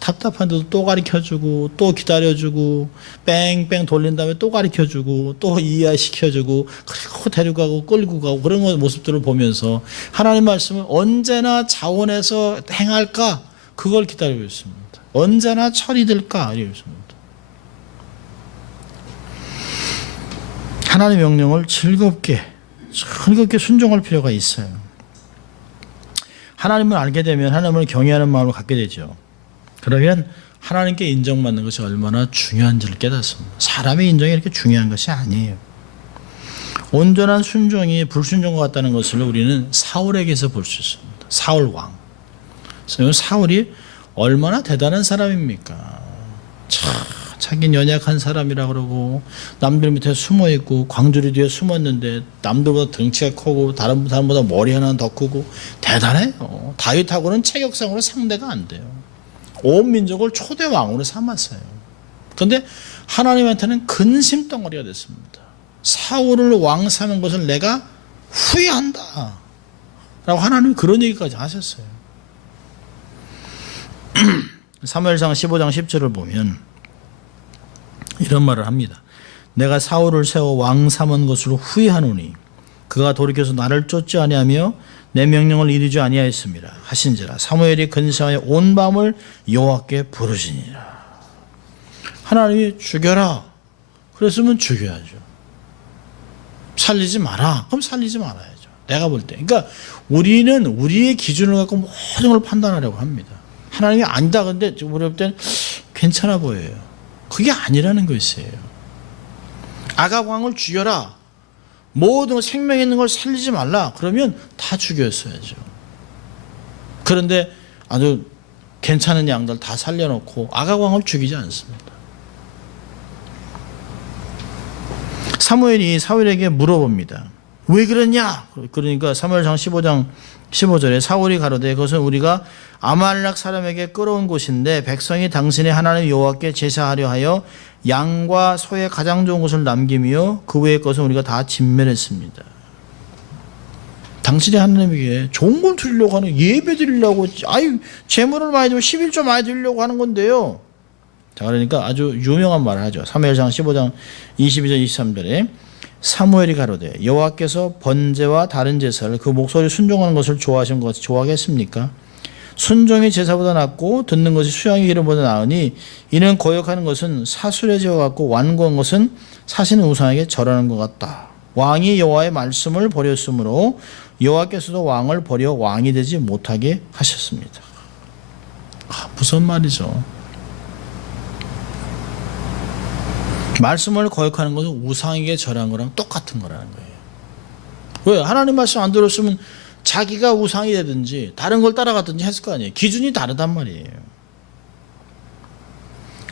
답답한데도 또 가르쳐주고 또 기다려주고 뺑뺑 돌린 다음에 또 가르쳐주고 또 이해시켜주고 그리고 데려가고 끌고 가고 그런 모습들을 보면서 하나님 말씀을 언제나 자원해서 행할까 그걸 기다리고 있습니다. 언제나 처리될까 이러고 있습니다. 하나님의 명령을 즐겁게 순종할 필요가 있어요. 하나님을 알게 되면 하나님을 경외하는 마음을 갖게 되죠. 그러면 하나님께 인정받는 것이 얼마나 중요한지를 깨닫습니다. 사람의 인정이 이렇게 중요한 것이 아니에요. 온전한 순종이 불순종과 같다는 것을 우리는 사울에게서 볼 수 있습니다. 사울 왕. 사울이 얼마나 대단한 사람입니까? 자기는 연약한 사람이라 그러고 남들 밑에 숨어 있고 광주리 뒤에 숨었는데 남들보다 덩치가 크고 다른 사람보다 머리 하나는 더 크고 대단해요. 다윗하고는 체격상으로 상대가 안 돼요. 온 민족을 초대 왕으로 삼았어요. 그런데 하나님한테는 근심 덩어리가 됐습니다. 사울을 왕 삼은 것을 내가 후회한다 라고 하나님이 그런 얘기까지 하셨어요. 사무엘상 15장 10절을 보면 이런 말을 합니다. 내가 사울을 세워 왕 삼은 것으로 후회하노니 그가 돌이켜서 나를 쫓지 아니하며 내 명령을 이루지 아니하였습니다 하신지라. 사무엘이 근심하여 온 밤을 여호와께 부르시니라. 하나님이 죽여라 그랬으면 죽여야죠. 살리지 마라 그럼 살리지 말아야죠. 내가 볼 때. 그러니까 우리는 우리의 기준을 갖고 모든 걸 판단하려고 합니다. 하나님이 아니다 근데 우리 볼 때는 괜찮아 보여요. 그게 아니라는 것이에요. 아각 왕을 죽여라. 모든 생명 있는 걸 살리지 말라. 그러면 다 죽였어야죠. 그런데 아주 괜찮은 양들 다 살려놓고 아각 왕을 죽이지 않습니다. 사무엘이 사울에게 물어봅니다. 왜 그랬냐? 그러니까 사무엘상 15장 15절에 사울이 가로되 그것은 우리가 아말렉 사람에게 끌어온 곳인데 백성이 당신의 하나님 여호와께 제사하려 하여 양과 소의 가장 좋은 것을 남기며 그 외의 것은 우리가 다 진멸했습니다. 당신의 하나님에게 좋은 걸 드리려고 하는 예배 드리려고 제물을 많이 드리고 11조 많이 드리려고 하는 건데요. 자 그러니까 아주 유명한 말을 하죠. 사무엘상 15장 22절 23절에 사무엘이 가로되 여호와께서 번제와 다른 제사를 그 목소리 순종하는 것을 좋아하시는 것이 좋아하겠습니까? 순종이 제사보다 낫고 듣는 것이 수양의 기름보다 나으니 이는 거역하는 것은 사술의 제와 같고 완고한 것은 사시는 우상에게 절하는 것 같다. 왕이 여호와의 말씀을 버렸으므로 여호와께서도 왕을 버려 왕이 되지 못하게 하셨습니다. 무슨 말이죠? 말씀을 거역하는 것은 우상에게 절한 거랑 똑같은 거라는 거예요. 왜? 하나님 말씀 안 들었으면 자기가 우상이 되든지 다른 걸 따라갔든지 했을 거 아니에요. 기준이 다르단 말이에요.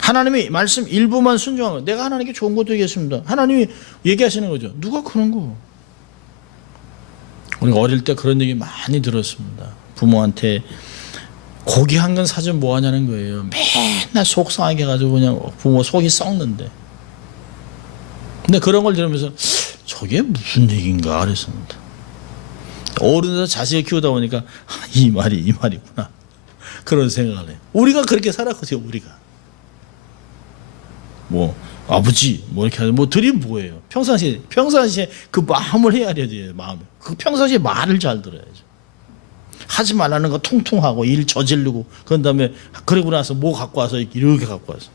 하나님이 말씀 일부만 순종하는 거. 내가 하나님께 좋은 것도 얘기했습니다. 하나님이 얘기하시는 거죠. 누가 그런 거? 우리가 어릴 때 그런 얘기 많이 들었습니다. 부모한테 고기 한 건 사주면 뭐 하냐는 거예요. 맨날 속상하게 해가지고 그냥 부모 속이 썩는데. 근데 그런 걸 들으면서 저게 무슨 얘기인가 그랬습니다. 어른에서 자식을 키우다 보니까 이 말이구나 그런 생각을 해요. 우리가 그렇게 살았거든요. 우리가 뭐 아버지 뭐 이렇게 하면 뭐 들이 뭐예요. 평상시에 그 마음을 헤아려야 돼요. 마음. 그 평상시에 말을 잘 들어야죠. 하지 말라는 거 통통하고 일 저지르고 그런 다음에 그러고 나서 뭐 갖고 와서 이렇게 갖고 와서.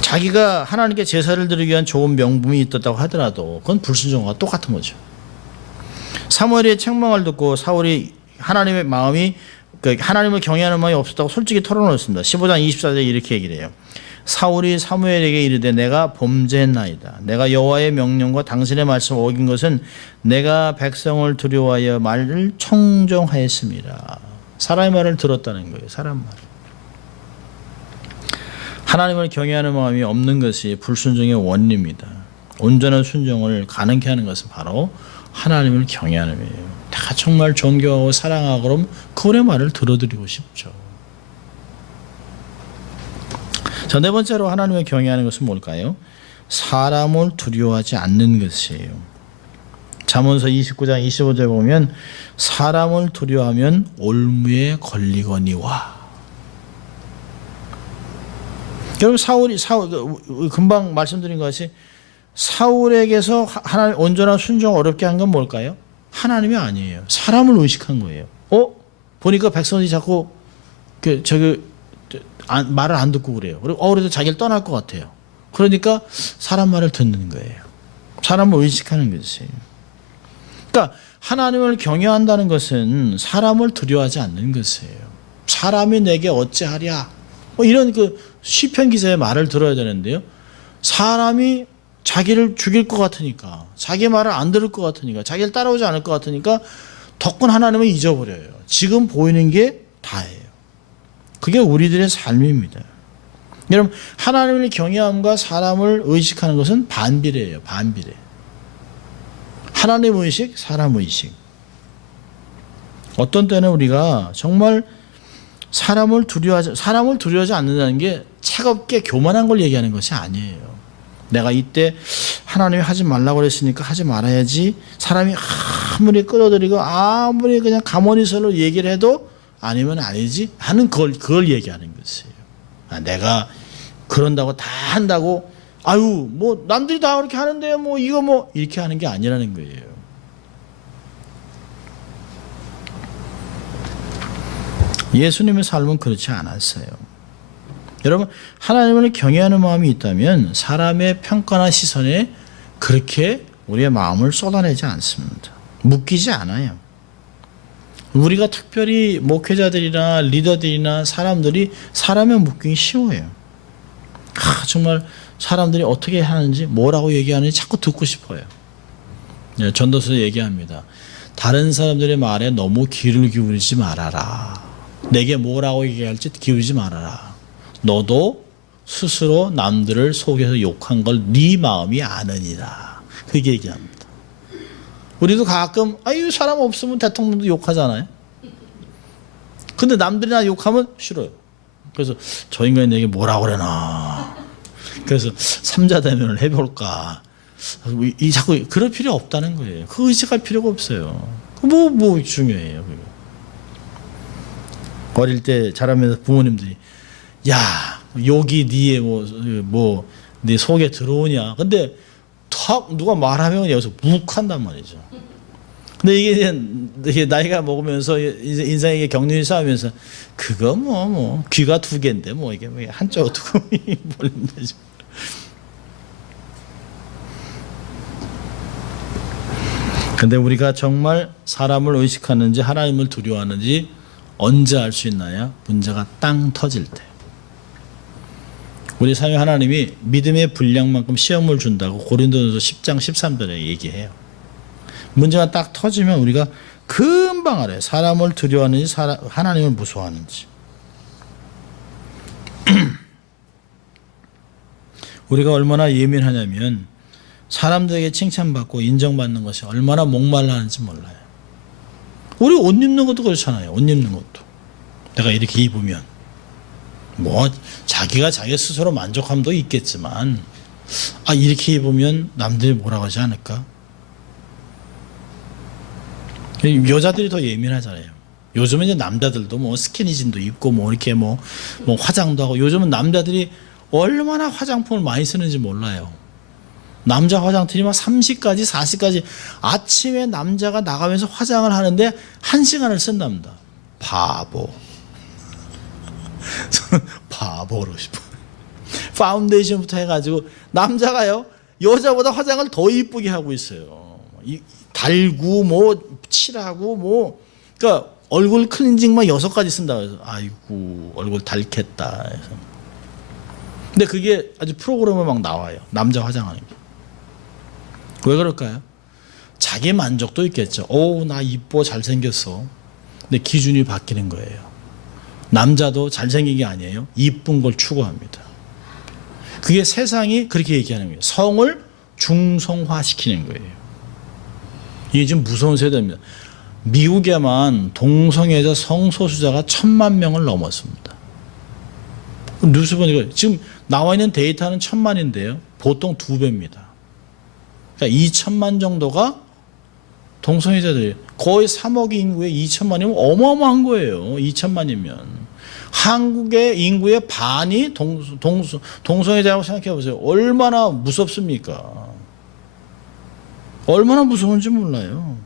자기가 하나님께 제사를 드리기 위한 좋은 명분이 있었다고 하더라도 그건 불순종과 똑같은 거죠. 사무엘의 책망을 듣고 사울이 하나님의 마음이 하나님을 경외하는 마음이 없었다고 솔직히 털어놓았습니다. 15장 24절에 이렇게 얘기를 해요. 사울이 사무엘에게 이르되 내가 범죄했나이다. 내가 여호와의 명령과 당신의 말씀을 어긴 것은 내가 백성을 두려워하여 말을 청종하였습니다. 사람의 말을 들었다는 거예요. 사람 말. 하나님을 경외하는 마음이 없는 것이 불순종의 원리입니다. 온전한 순종을 가능케 하는 것은 바로 하나님을 경외하는 거예요. 다 정말 존경하고 사랑하고 그럼 그분의 말을 들어드리고 싶죠. 자, 네 번째로 하나님을 경외하는 것은 뭘까요? 사람을 두려워하지 않는 것이에요. 잠언서 29장 25절에 보면 사람을 두려워하면 올무에 걸리거니와. 여러분 사울 금방 말씀드린 것이 사울에게서 하나님 온전한 순종 어렵게 한 건 뭘까요? 하나님이 아니에요. 사람을 의식한 거예요. 보니까 백성이 자꾸 말을 안 듣고 그래요. 그리고 그래도 자기를 떠날 것 같아요. 그러니까 사람 말을 듣는 거예요. 사람을 의식하는 것이에요. 그러니까 하나님을 경외한다는 것은 사람을 두려워하지 않는 것이에요. 사람이 내게 어찌하랴 이런 시편 기자의 말을 들어야 되는데요. 사람이 자기를 죽일 것 같으니까, 자기 말을 안 들을 것 같으니까, 자기를 따라오지 않을 것 같으니까 덕분 하나님을 잊어버려요. 지금 보이는 게 다예요. 그게 우리들의 삶입니다. 여러분, 하나님을 경외함과 사람을 의식하는 것은 반비례예요. 반비례. 하나님 의식, 사람 의식. 어떤 때는 우리가 정말 사람을 두려워하지 않는다는 게 차갑게 교만한 걸 얘기하는 것이 아니에요. 내가 이때 하나님이 하지 말라고 그랬으니까 하지 말아야지. 사람이 아무리 끌어들이고 아무리 그냥 가만히서로 얘기를 해도 아니면 아니지 하는 그걸 얘기하는 것이에요. 내가 그런다고 다 한다고 뭐 남들이 다 그렇게 하는데 뭐 이거 뭐 이렇게 하는 게 아니라는 거예요. 예수님의 삶은 그렇지 않았어요. 여러분, 하나님을 경외하는 마음이 있다면 사람의 평가나 시선에 그렇게 우리의 마음을 쏟아내지 않습니다. 묶이지 않아요. 우리가 특별히 목회자들이나 리더들이나 사람들이 사람에 묶이기 쉬워요. 정말 사람들이 어떻게 하는지 뭐라고 얘기하는지 자꾸 듣고 싶어요. 전도서에 얘기합니다. 다른 사람들의 말에 너무 귀를 기울이지 말아라. 내게 뭐라고 얘기할지 기울이지 말아라. 너도 스스로 남들을 속여서 욕한 걸 네 마음이 아느니라. 그렇게 얘기합니다. 우리도 가끔 사람 없으면 대통령도 욕하잖아요. 근데 남들이나 욕하면 싫어요. 그래서 저 인간이 내게 뭐라고 그러나. 그래서 삼자대면을 해볼까. 자꾸 그럴 필요 없다는 거예요. 그 의식할 필요가 없어요. 뭐 중요해요. 그게. 어릴 때 자라면서 부모님들이 욕이 네 속에 들어오냐. 근데 탁 누가 말하면 여기서 묵한단 말이죠. 근데 이게 나이가 먹으면서 인생에게 경륜이 쌓이면서 그거 뭐 귀가 두 개인데 이게 한쪽 두고 몰린다죠. 근데 우리가 정말 사람을 의식하는지 하나님을 두려워하는지 언제 알 수 있나요? 문제가 땅 터질 때. 우리 삶에 하나님이 믿음의 분량만큼 시험을 준다고 고린도전서 10장 13절에 얘기해요. 문제가 딱 터지면 우리가 금방 알아요. 사람을 두려워하는지 하나님을 무서워하는지. 우리가 얼마나 예민하냐면 사람들에게 칭찬받고 인정받는 것이 얼마나 목말라하는지 몰라요. 우리 옷 입는 것도 그렇잖아요. 옷 입는 것도. 내가 이렇게 입으면 자기가 자기 스스로 만족함도 있겠지만 이렇게 입으면 남들이 뭐라고 하지 않을까? 여자들이 더 예민하잖아요. 요즘은 이제 남자들도 스키니진도 입고 이렇게 화장도 하고 요즘은 남자들이 얼마나 화장품을 많이 쓰는지 몰라요. 남자 화장들이 30가지 40가지 아침에 남자가 나가면서 화장을 하는데 1시간을 쓴답니다. 바보. 저는 바보로 싶어요. 파운데이션부터 해가지고 남자가요 여자보다 화장을 더 이쁘게 하고 있어요. 달고 칠하고 그러니까 얼굴 클렌징만 6가지 쓴다 그래서 아이고 얼굴 닳겠다 해서. 근데 그게 아주 프로그램에 막 나와요. 남자 화장하는 게. 왜 그럴까요? 자기 만족도 있겠죠. 나 이뻐 잘생겼어. 근데 기준이 바뀌는 거예요. 남자도 잘생긴 게 아니에요. 이쁜 걸 추구합니다. 그게 세상이 그렇게 얘기하는 거예요. 성을 중성화시키는 거예요. 이게 지금 무서운 세대입니다. 미국에만 동성애자 성소수자가 1,000만 명을 넘었습니다. 뉴스 보니까 지금 나와 있는 데이터는 1,000만인데요. 보통 2배입니다. 그러니까 2,000만 정도가 동성애자들이 거의 3억 인구에 2,000만이면 어마어마한 거예요. 2,000만이면. 한국의 인구의 반이 동성애자라고 생각해 보세요. 얼마나 무섭습니까? 얼마나 무서운지 몰라요.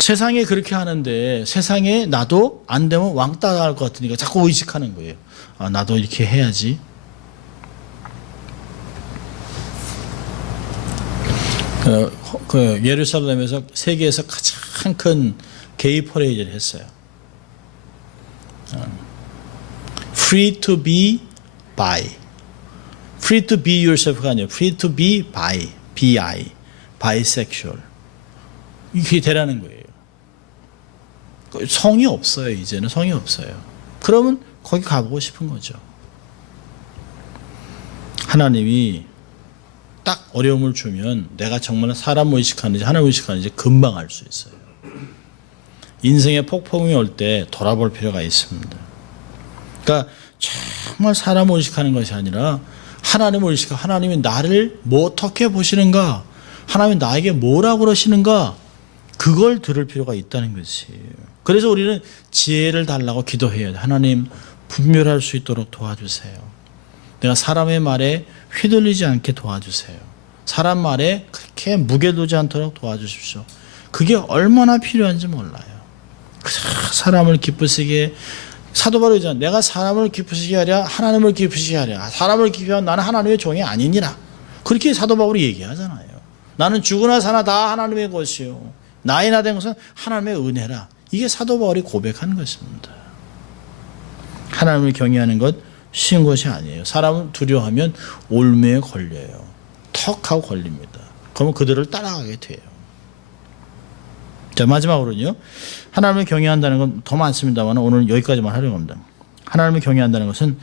세상에 그렇게 하는데 세상에 나도 안 되면 왕따 할 것 같으니까 자꾸 의식하는 거예요. 아, 나도 이렇게 해야지. 예루살렘에서 세계에서 가장 큰 게이 퍼레이드를 했어요. Free to be bi. Free to be yourself가 아니에요. Free to be bi. bi. bisexual. 이게 되라는 거예요. 성이 없어요. 이제는 성이 없어요. 그러면 거기 가보고 싶은 거죠. 하나님이 딱 어려움을 주면 내가 정말 사람 의식하는지 하나님 의식하는지 금방 알 수 있어요. 인생의 폭풍이 올 때 돌아볼 필요가 있습니다. 그러니까 정말 사람 의식하는 것이 아니라 하나님을 의식하고 하나님이 나를 뭐 어떻게 보시는가, 하나님이 나에게 뭐라고 그러시는가, 그걸 들을 필요가 있다는 것이에요. 그래서 우리는 지혜를 달라고 기도해야 돼요. 하나님 분별할 수 있도록 도와주세요. 내가 사람의 말에 휘둘리지 않게 도와주세요. 사람 말에 그렇게 무게두지 않도록 도와주십시오. 그게 얼마나 필요한지 몰라요. 사람을 기쁘시게, 사도 바울이잖아요. 내가 사람을 기쁘시게 하랴 하나님을 기쁘시게 하랴. 사람을 기쁘게 하면 나는 하나님의 종이 아니니라. 그렇게 사도 바울이 얘기하잖아요. 나는 죽으나 사나 다 하나님의 것이요 나의 나 된 것은 하나님의 은혜라. 이게 사도 바울이 고백한 것입니다. 하나님을 경외하는 것 쉬운 것이 아니에요. 사람을 두려워하면 올무에 걸려요. 턱 하고 걸립니다. 그러면 그들을 따라가게 돼요. 자, 마지막으로는요. 하나님을 경외한다는 건 더 많습니다만 오늘 여기까지만 하려고 합니다. 하나님을 경외한다는 것은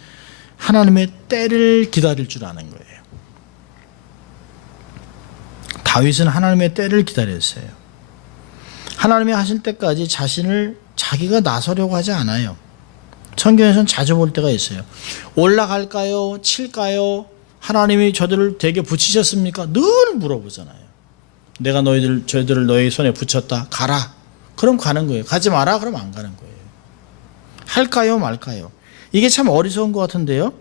하나님의 때를 기다릴 줄 아는 거예요. 다윗은 하나님의 때를 기다렸어요. 하나님이 하실 때까지 자기가 나서려고 하지 않아요. 성경에서는 자주 볼 때가 있어요. 올라갈까요? 칠까요? 하나님이 저들을 대게 붙이셨습니까? 늘 물어보잖아요. 내가 저희들을 너희 손에 붙였다. 가라. 그럼 가는 거예요. 가지 마라. 그럼 안 가는 거예요. 할까요? 말까요? 이게 참 어리석은 것 같은데요.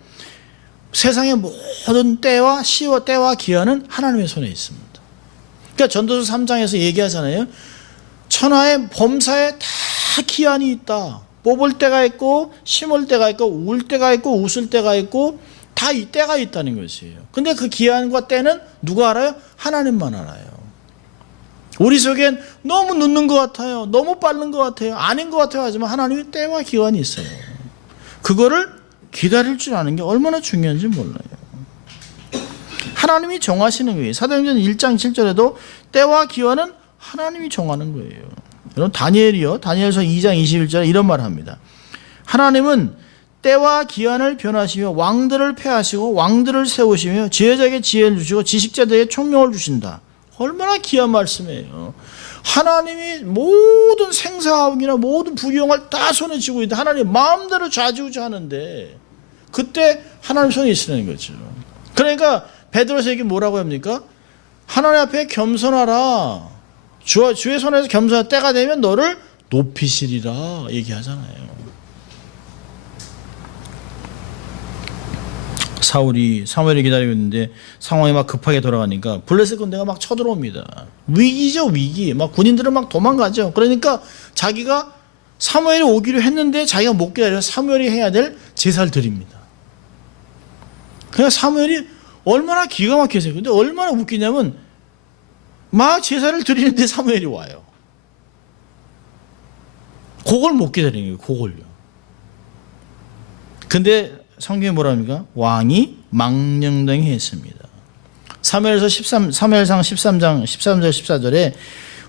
세상의 모든 때와 시와 때와 기한은 하나님의 손에 있습니다. 그러니까 전도서 3장에서 얘기하잖아요. 천하의 범사에 다 기한이 있다. 뽑을 때가 있고 심을 때가 있고 울 때가 있고 웃을 때가 있고 다 이 때가 있다는 것이에요. 근데 그 기한과 때는 누가 알아요? 하나님만 알아요. 우리 속엔 너무 늦는 것 같아요. 너무 빠른 것 같아요. 아닌 것 같아요. 하지만 하나님의 때와 기한이 있어요. 그거를 기다릴 줄 아는 게 얼마나 중요한지 몰라요. 하나님이 정하시는 거예요. 사도행전 1장 7절에도 때와 기한은 하나님이 정하는 거예요. 여러분 다니엘이요. 다니엘서 2장 21절에 이런 말을 합니다. 하나님은 때와 기한을 변하시며 왕들을 폐하시고 왕들을 세우시며 지혜자에게 지혜를 주시고 지식자들에게 총명을 주신다. 얼마나 귀한 말씀이에요. 하나님이 모든 생사하기나 모든 부귀영화를 다 손에 쥐고 있다. 하나님 마음대로 좌지우지하는데 그때 하나님 손에 있으라는 거죠. 그러니까 베드로서 얘기 뭐라고 합니까? 하나님 앞에 겸손하라. 주의 손에서 겸손할 때가 되면 너를 높이시리라 얘기하잖아요. 사무엘이 기다리고 있는데 상황이 막 급하게 돌아가니까 블레셋 군대가 막 쳐들어옵니다. 위기죠, 위기. 막 군인들은 막 도망가죠. 그러니까 자기가 사무엘이 오기로 했는데 자기가 못 기다려서 사무엘이 해야 될 제사를 드립니다. 그러니까 사무엘이 얼마나 기가 막혀서요. 근데 얼마나 웃기냐면 막 제사를 드리는데 사무엘이 와요. 그걸 못 기다리는 거예요. 그걸요. 근데 성경이 뭐라 합니까? 왕이 망령되게 했습니다. 사무엘상 13장 13절 14절에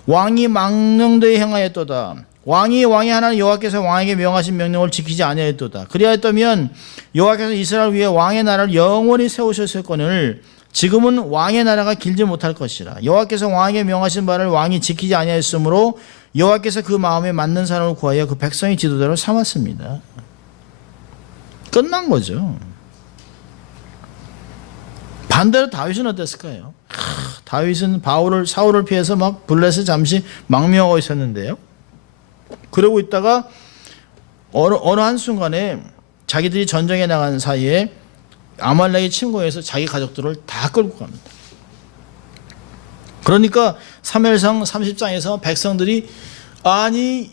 왕이 망령되이 행하였도다. 왕이 하나님 여호와께서 왕에게 명하신 명령을 지키지 아니하였도다. 그리하였다면 여호와께서 이스라엘 위에 왕의 나라를 영원히 세우셨을거늘 지금은 왕의 나라가 길지 못할 것이라. 여호와께서 왕에게 명하신 바를 왕이 지키지 아니하였으므로 여호와께서 그 마음에 맞는 사람을 구하여 그 백성의 지도자로 삼았습니다. 끝난 거죠. 반대로 다윗은 어땠을까요? 다윗은 사울을 피해서 막 블레셋 잠시 망명하고 있었는데요. 그러고 있다가 어느 한순간에 자기들이 전쟁에 나간 사이에 아말렉이 침공해서 자기 가족들을 다 끌고 갑니다. 그러니까 사무엘상 30장에서 백성들이 아니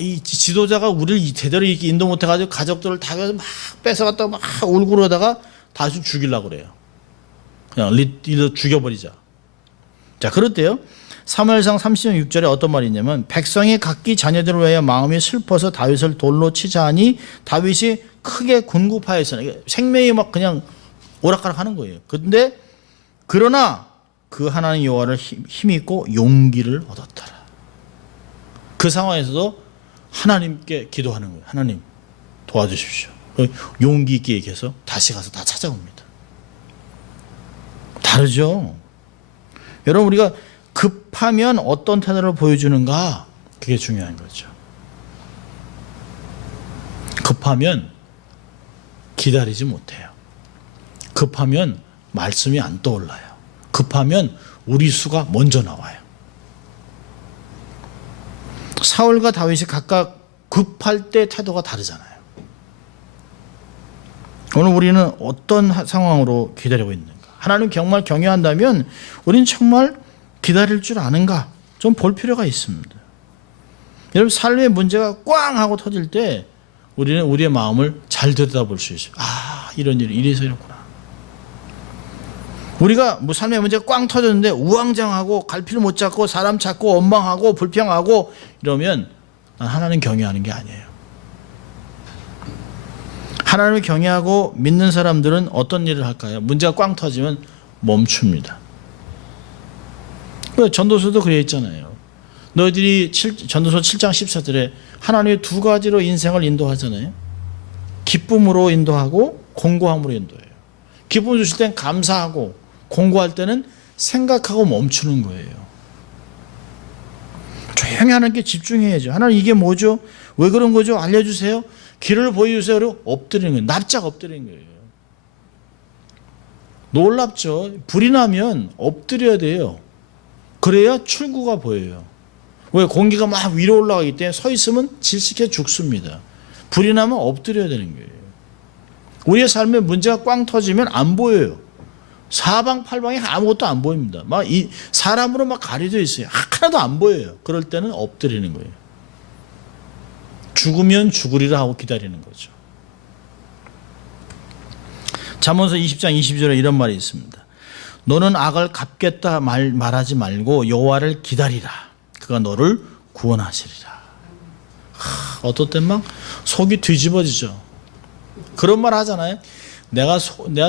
이 지도자가 우리를 제대로 이렇게 인도 못해가지고 가족들을 다 막 뺏어갔다가 막 울고 그러다가 다시 죽이려고 그래요. 그냥 리더 죽여버리자. 자, 그렇대요. 사무엘상 30장 6절에 어떤 말이 있냐면 백성이 각기 자녀들을 위하여 마음이 슬퍼서 다윗을 돌로 치자 하니 다윗이 크게 군구파였으나 생명이 막 그냥 오락가락 하는 거예요. 근데 그러나 그 하나님 여호와를 힘있고 용기를 얻었더라. 그 상황에서도 하나님께 기도하는 거예요. 하나님 도와주십시오. 용기 있게 얘기해서 다시 가서 다 찾아옵니다. 다르죠. 여러분, 우리가 급하면 어떤 태도를 보여주는가, 그게 중요한 거죠. 급하면 기다리지 못해요. 급하면 말씀이 안 떠올라요. 급하면 우리 수가 먼저 나와요. 사울과 다윗이 각각 급할 때 태도가 다르잖아요. 오늘 우리는 어떤 상황으로 기다리고 있는가? 하나님 정말 경외한다면 우리는 정말 기다릴 줄 아는가? 좀 볼 필요가 있습니다. 여러분, 삶의 문제가 꽝 하고 터질 때 우리는 우리의 마음을 잘 들여다볼 수 있어요. 아, 이런 일이 이래서 이렇구나. 우리가 뭐 삶의 문제가 꽝 터졌는데 우왕좌왕하고 갈피를 못 잡고 사람 찾고 원망하고 불평하고 이러면 하나님 경외하는 게 아니에요. 하나님을 경외하고 믿는 사람들은 어떤 일을 할까요? 문제가 꽝 터지면 멈춥니다. 전도서도 그래 있잖아요. 너희들이 전도서 7장 14절에 하나님의 두 가지로 인생을 인도하잖아요. 기쁨으로 인도하고 공고함으로 인도해요. 기쁨 주실 땐 감사하고 공고할 때는 생각하고 멈추는 거예요. 조용히 하나님께 집중해야죠. 하나님 이게 뭐죠? 왜 그런 거죠? 알려주세요. 길을 보여주세요. 그리고 엎드리는 거예요. 납작 엎드리는 거예요. 놀랍죠. 불이 나면 엎드려야 돼요. 그래야 출구가 보여요. 왜? 공기가 막 위로 올라가기 때문에 서 있으면 질식해 죽습니다. 불이 나면 엎드려야 되는 거예요. 우리의 삶에 문제가 꽝 터지면 안 보여요. 사방팔방에 아무것도 안 보입니다. 막 이 사람으로 막 가려져 있어요. 하나도 안 보여요. 그럴 때는 엎드리는 거예요. 죽으면 죽으리라 하고 기다리는 거죠. 잠언서 20장 22절에 이런 말이 있습니다. 너는 악을 갚겠다 말하지 말고 여호와를 기다리라. 그가 너를 구원하시리라. 어떨 땐 막 속이 뒤집어지죠. 그런 말 하잖아요. 내가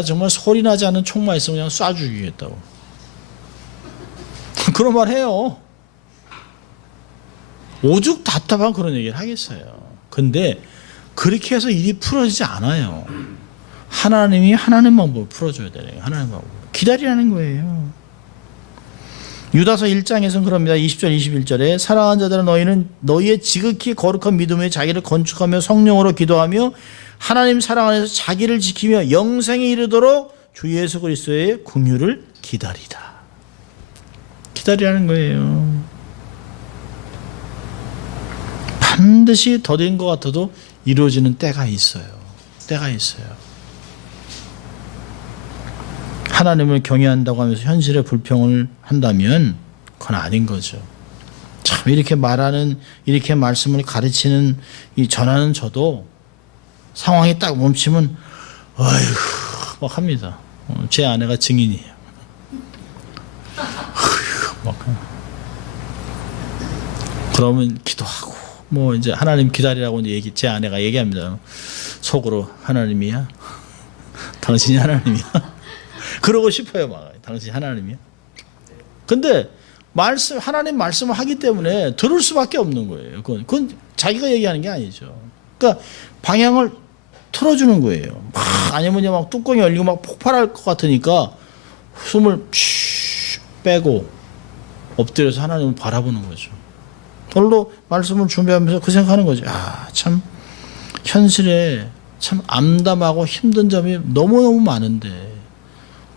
정말 소리 나지 않는 총만 있으면 그냥 쏴 죽이겠다고. 그런 말 해요. 오죽 답답한 그런 얘기를 하겠어요. 근데 그렇게 해서 일이 풀어지지 않아요. 하나님이 하나님 방법을 풀어줘야 돼요. 하나님 방법. 기다리라는 거예요. 유다서 1장에서는 그럽니다. 20절 21절에 사랑하는 자들아 너희는 너희의 지극히 거룩한 믿음에 자기를 건축하며 성령으로 기도하며 하나님 사랑 안에서 자기를 지키며 영생에 이르도록 주 예수 그리스도의 긍휼을 기다리다. 기다리라는 거예요. 반드시 더딘 것 같아도 이루어지는 때가 있어요. 때가 있어요. 하나님을 경외한다고 하면서 현실에 불평을 한다면 그건 아닌 거죠. 참 이렇게 말하는, 이렇게 말씀을 가르치는 이 전하는 저도 상황이 딱 멈추면 어휴 막 합니다. 제 아내가 증인이에요. 그러면 기도하고 뭐 이제 하나님 기다리라고 이제 제 아내가 얘기합니다. 속으로 하나님이야? 당신이 하나님이야? 그러고 싶어요, 막. 당신이 하나님이야? 근데 하나님 말씀을 하기 때문에 들을 수밖에 없는 거예요. 그건 자기가 얘기하는 게 아니죠. 그러니까 방향을 틀어주는 거예요. 아니면 막 뚜껑이 열리고 막 폭발할 것 같으니까 숨을 빼고 엎드려서 하나님을 바라보는 거죠. 돌로 말씀을 준비하면서 그 생각하는 거죠. 참 현실에 참 암담하고 힘든 점이 너무너무 많은데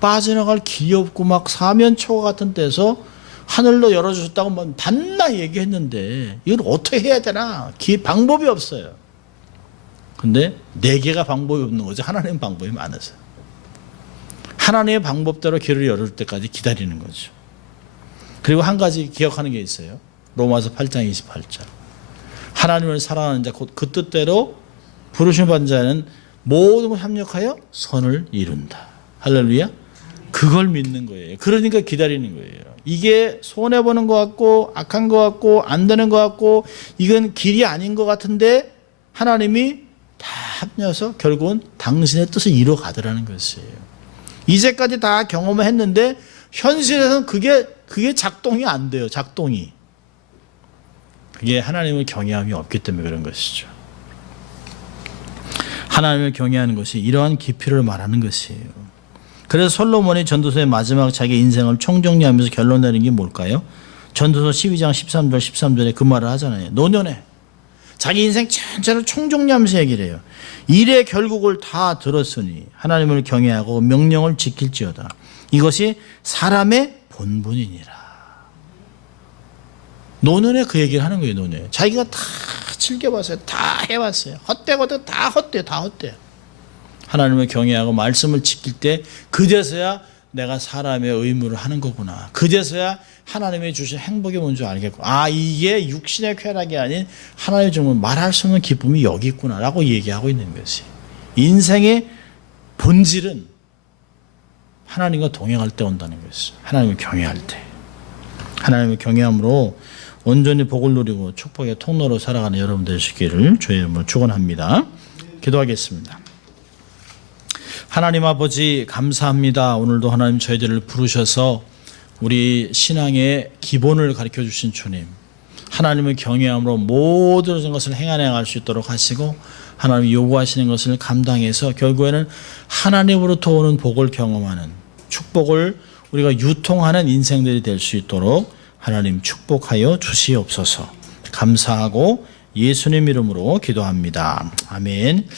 빠져나갈 길이 없고 막 사면초가 같은 데서 하늘로 열어주셨다고 막 반나 얘기했는데 이걸 어떻게 해야 되나? 방법이 없어요. 근데 네 개가 방법이 없는 거죠. 하나님의 방법이 많아서. 하나님의 방법대로 길을 열을 때까지 기다리는 거죠. 그리고 한 가지 기억하는 게 있어요. 로마서 8장 28절. 하나님을 사랑하는 자 곧 그 뜻대로 부르심 받은 자는 모든 걸 협력하여 선을 이룬다. 할렐루야. 그걸 믿는 거예요. 그러니까 기다리는 거예요. 이게 손해보는 것 같고 악한 것 같고 안 되는 것 같고 이건 길이 아닌 것 같은데 하나님이 다 합려서 결국은 당신의 뜻을 이루어 가더라는 것이에요. 이제까지 다 경험을 했는데 현실에서는 그게 작동이 안 돼요. 작동이. 그게 하나님을 경외함이 없기 때문에 그런 것이죠. 하나님을 경외하는 것이 이러한 깊이를 말하는 것이에요. 그래서 솔로몬이 전도서의 마지막 자기 인생을 총정리하면서 결론 내린 게 뭘까요? 전도서 12장 13절에 그 말을 하잖아요. 노년에 자기 인생 전체를 총정리하면서 얘기를 해요. 일의 결국을 다 들었으니 하나님을 경외하고 명령을 지킬지어다. 이것이 사람의 본분이니라. 노년에 그 얘기를 하는 거예요. 노년에 자기가 다 즐겨봤어요. 다 해봤어요. 헛되고도 다 헛돼요. 다 헛돼요. 하나님을 경외하고 말씀을 지킬 때 그제서야 내가 사람의 의무를 하는 거구나. 그제서야 하나님이 주신 행복이 뭔지 알겠고 이게 육신의 쾌락이 아닌 하나님의 정말 말할 수 없는 기쁨이 여기 있구나 라고 얘기하고 있는 것이. 인생의 본질은 하나님과 동행할 때 온다는 것이. 하나님을 경외할 때. 하나님을 경외함으로 온전히 복을 누리고 축복의 통로로 살아가는 여러분 되시기를 주의 이름으로 축원합니다. 기도하겠습니다. 하나님 아버지 감사합니다. 오늘도 하나님 저희들을 부르셔서 우리 신앙의 기본을 가르쳐 주신 주님, 하나님을 경외함으로 모든 것을 행할 수 있도록 하시고 하나님이 요구하시는 것을 감당해서 결국에는 하나님으로부터 오는 복을 경험하는 축복을 우리가 유통하는 인생들이 될 수 있도록 하나님 축복하여 주시옵소서. 감사하고 예수님 이름으로 기도합니다. 아멘.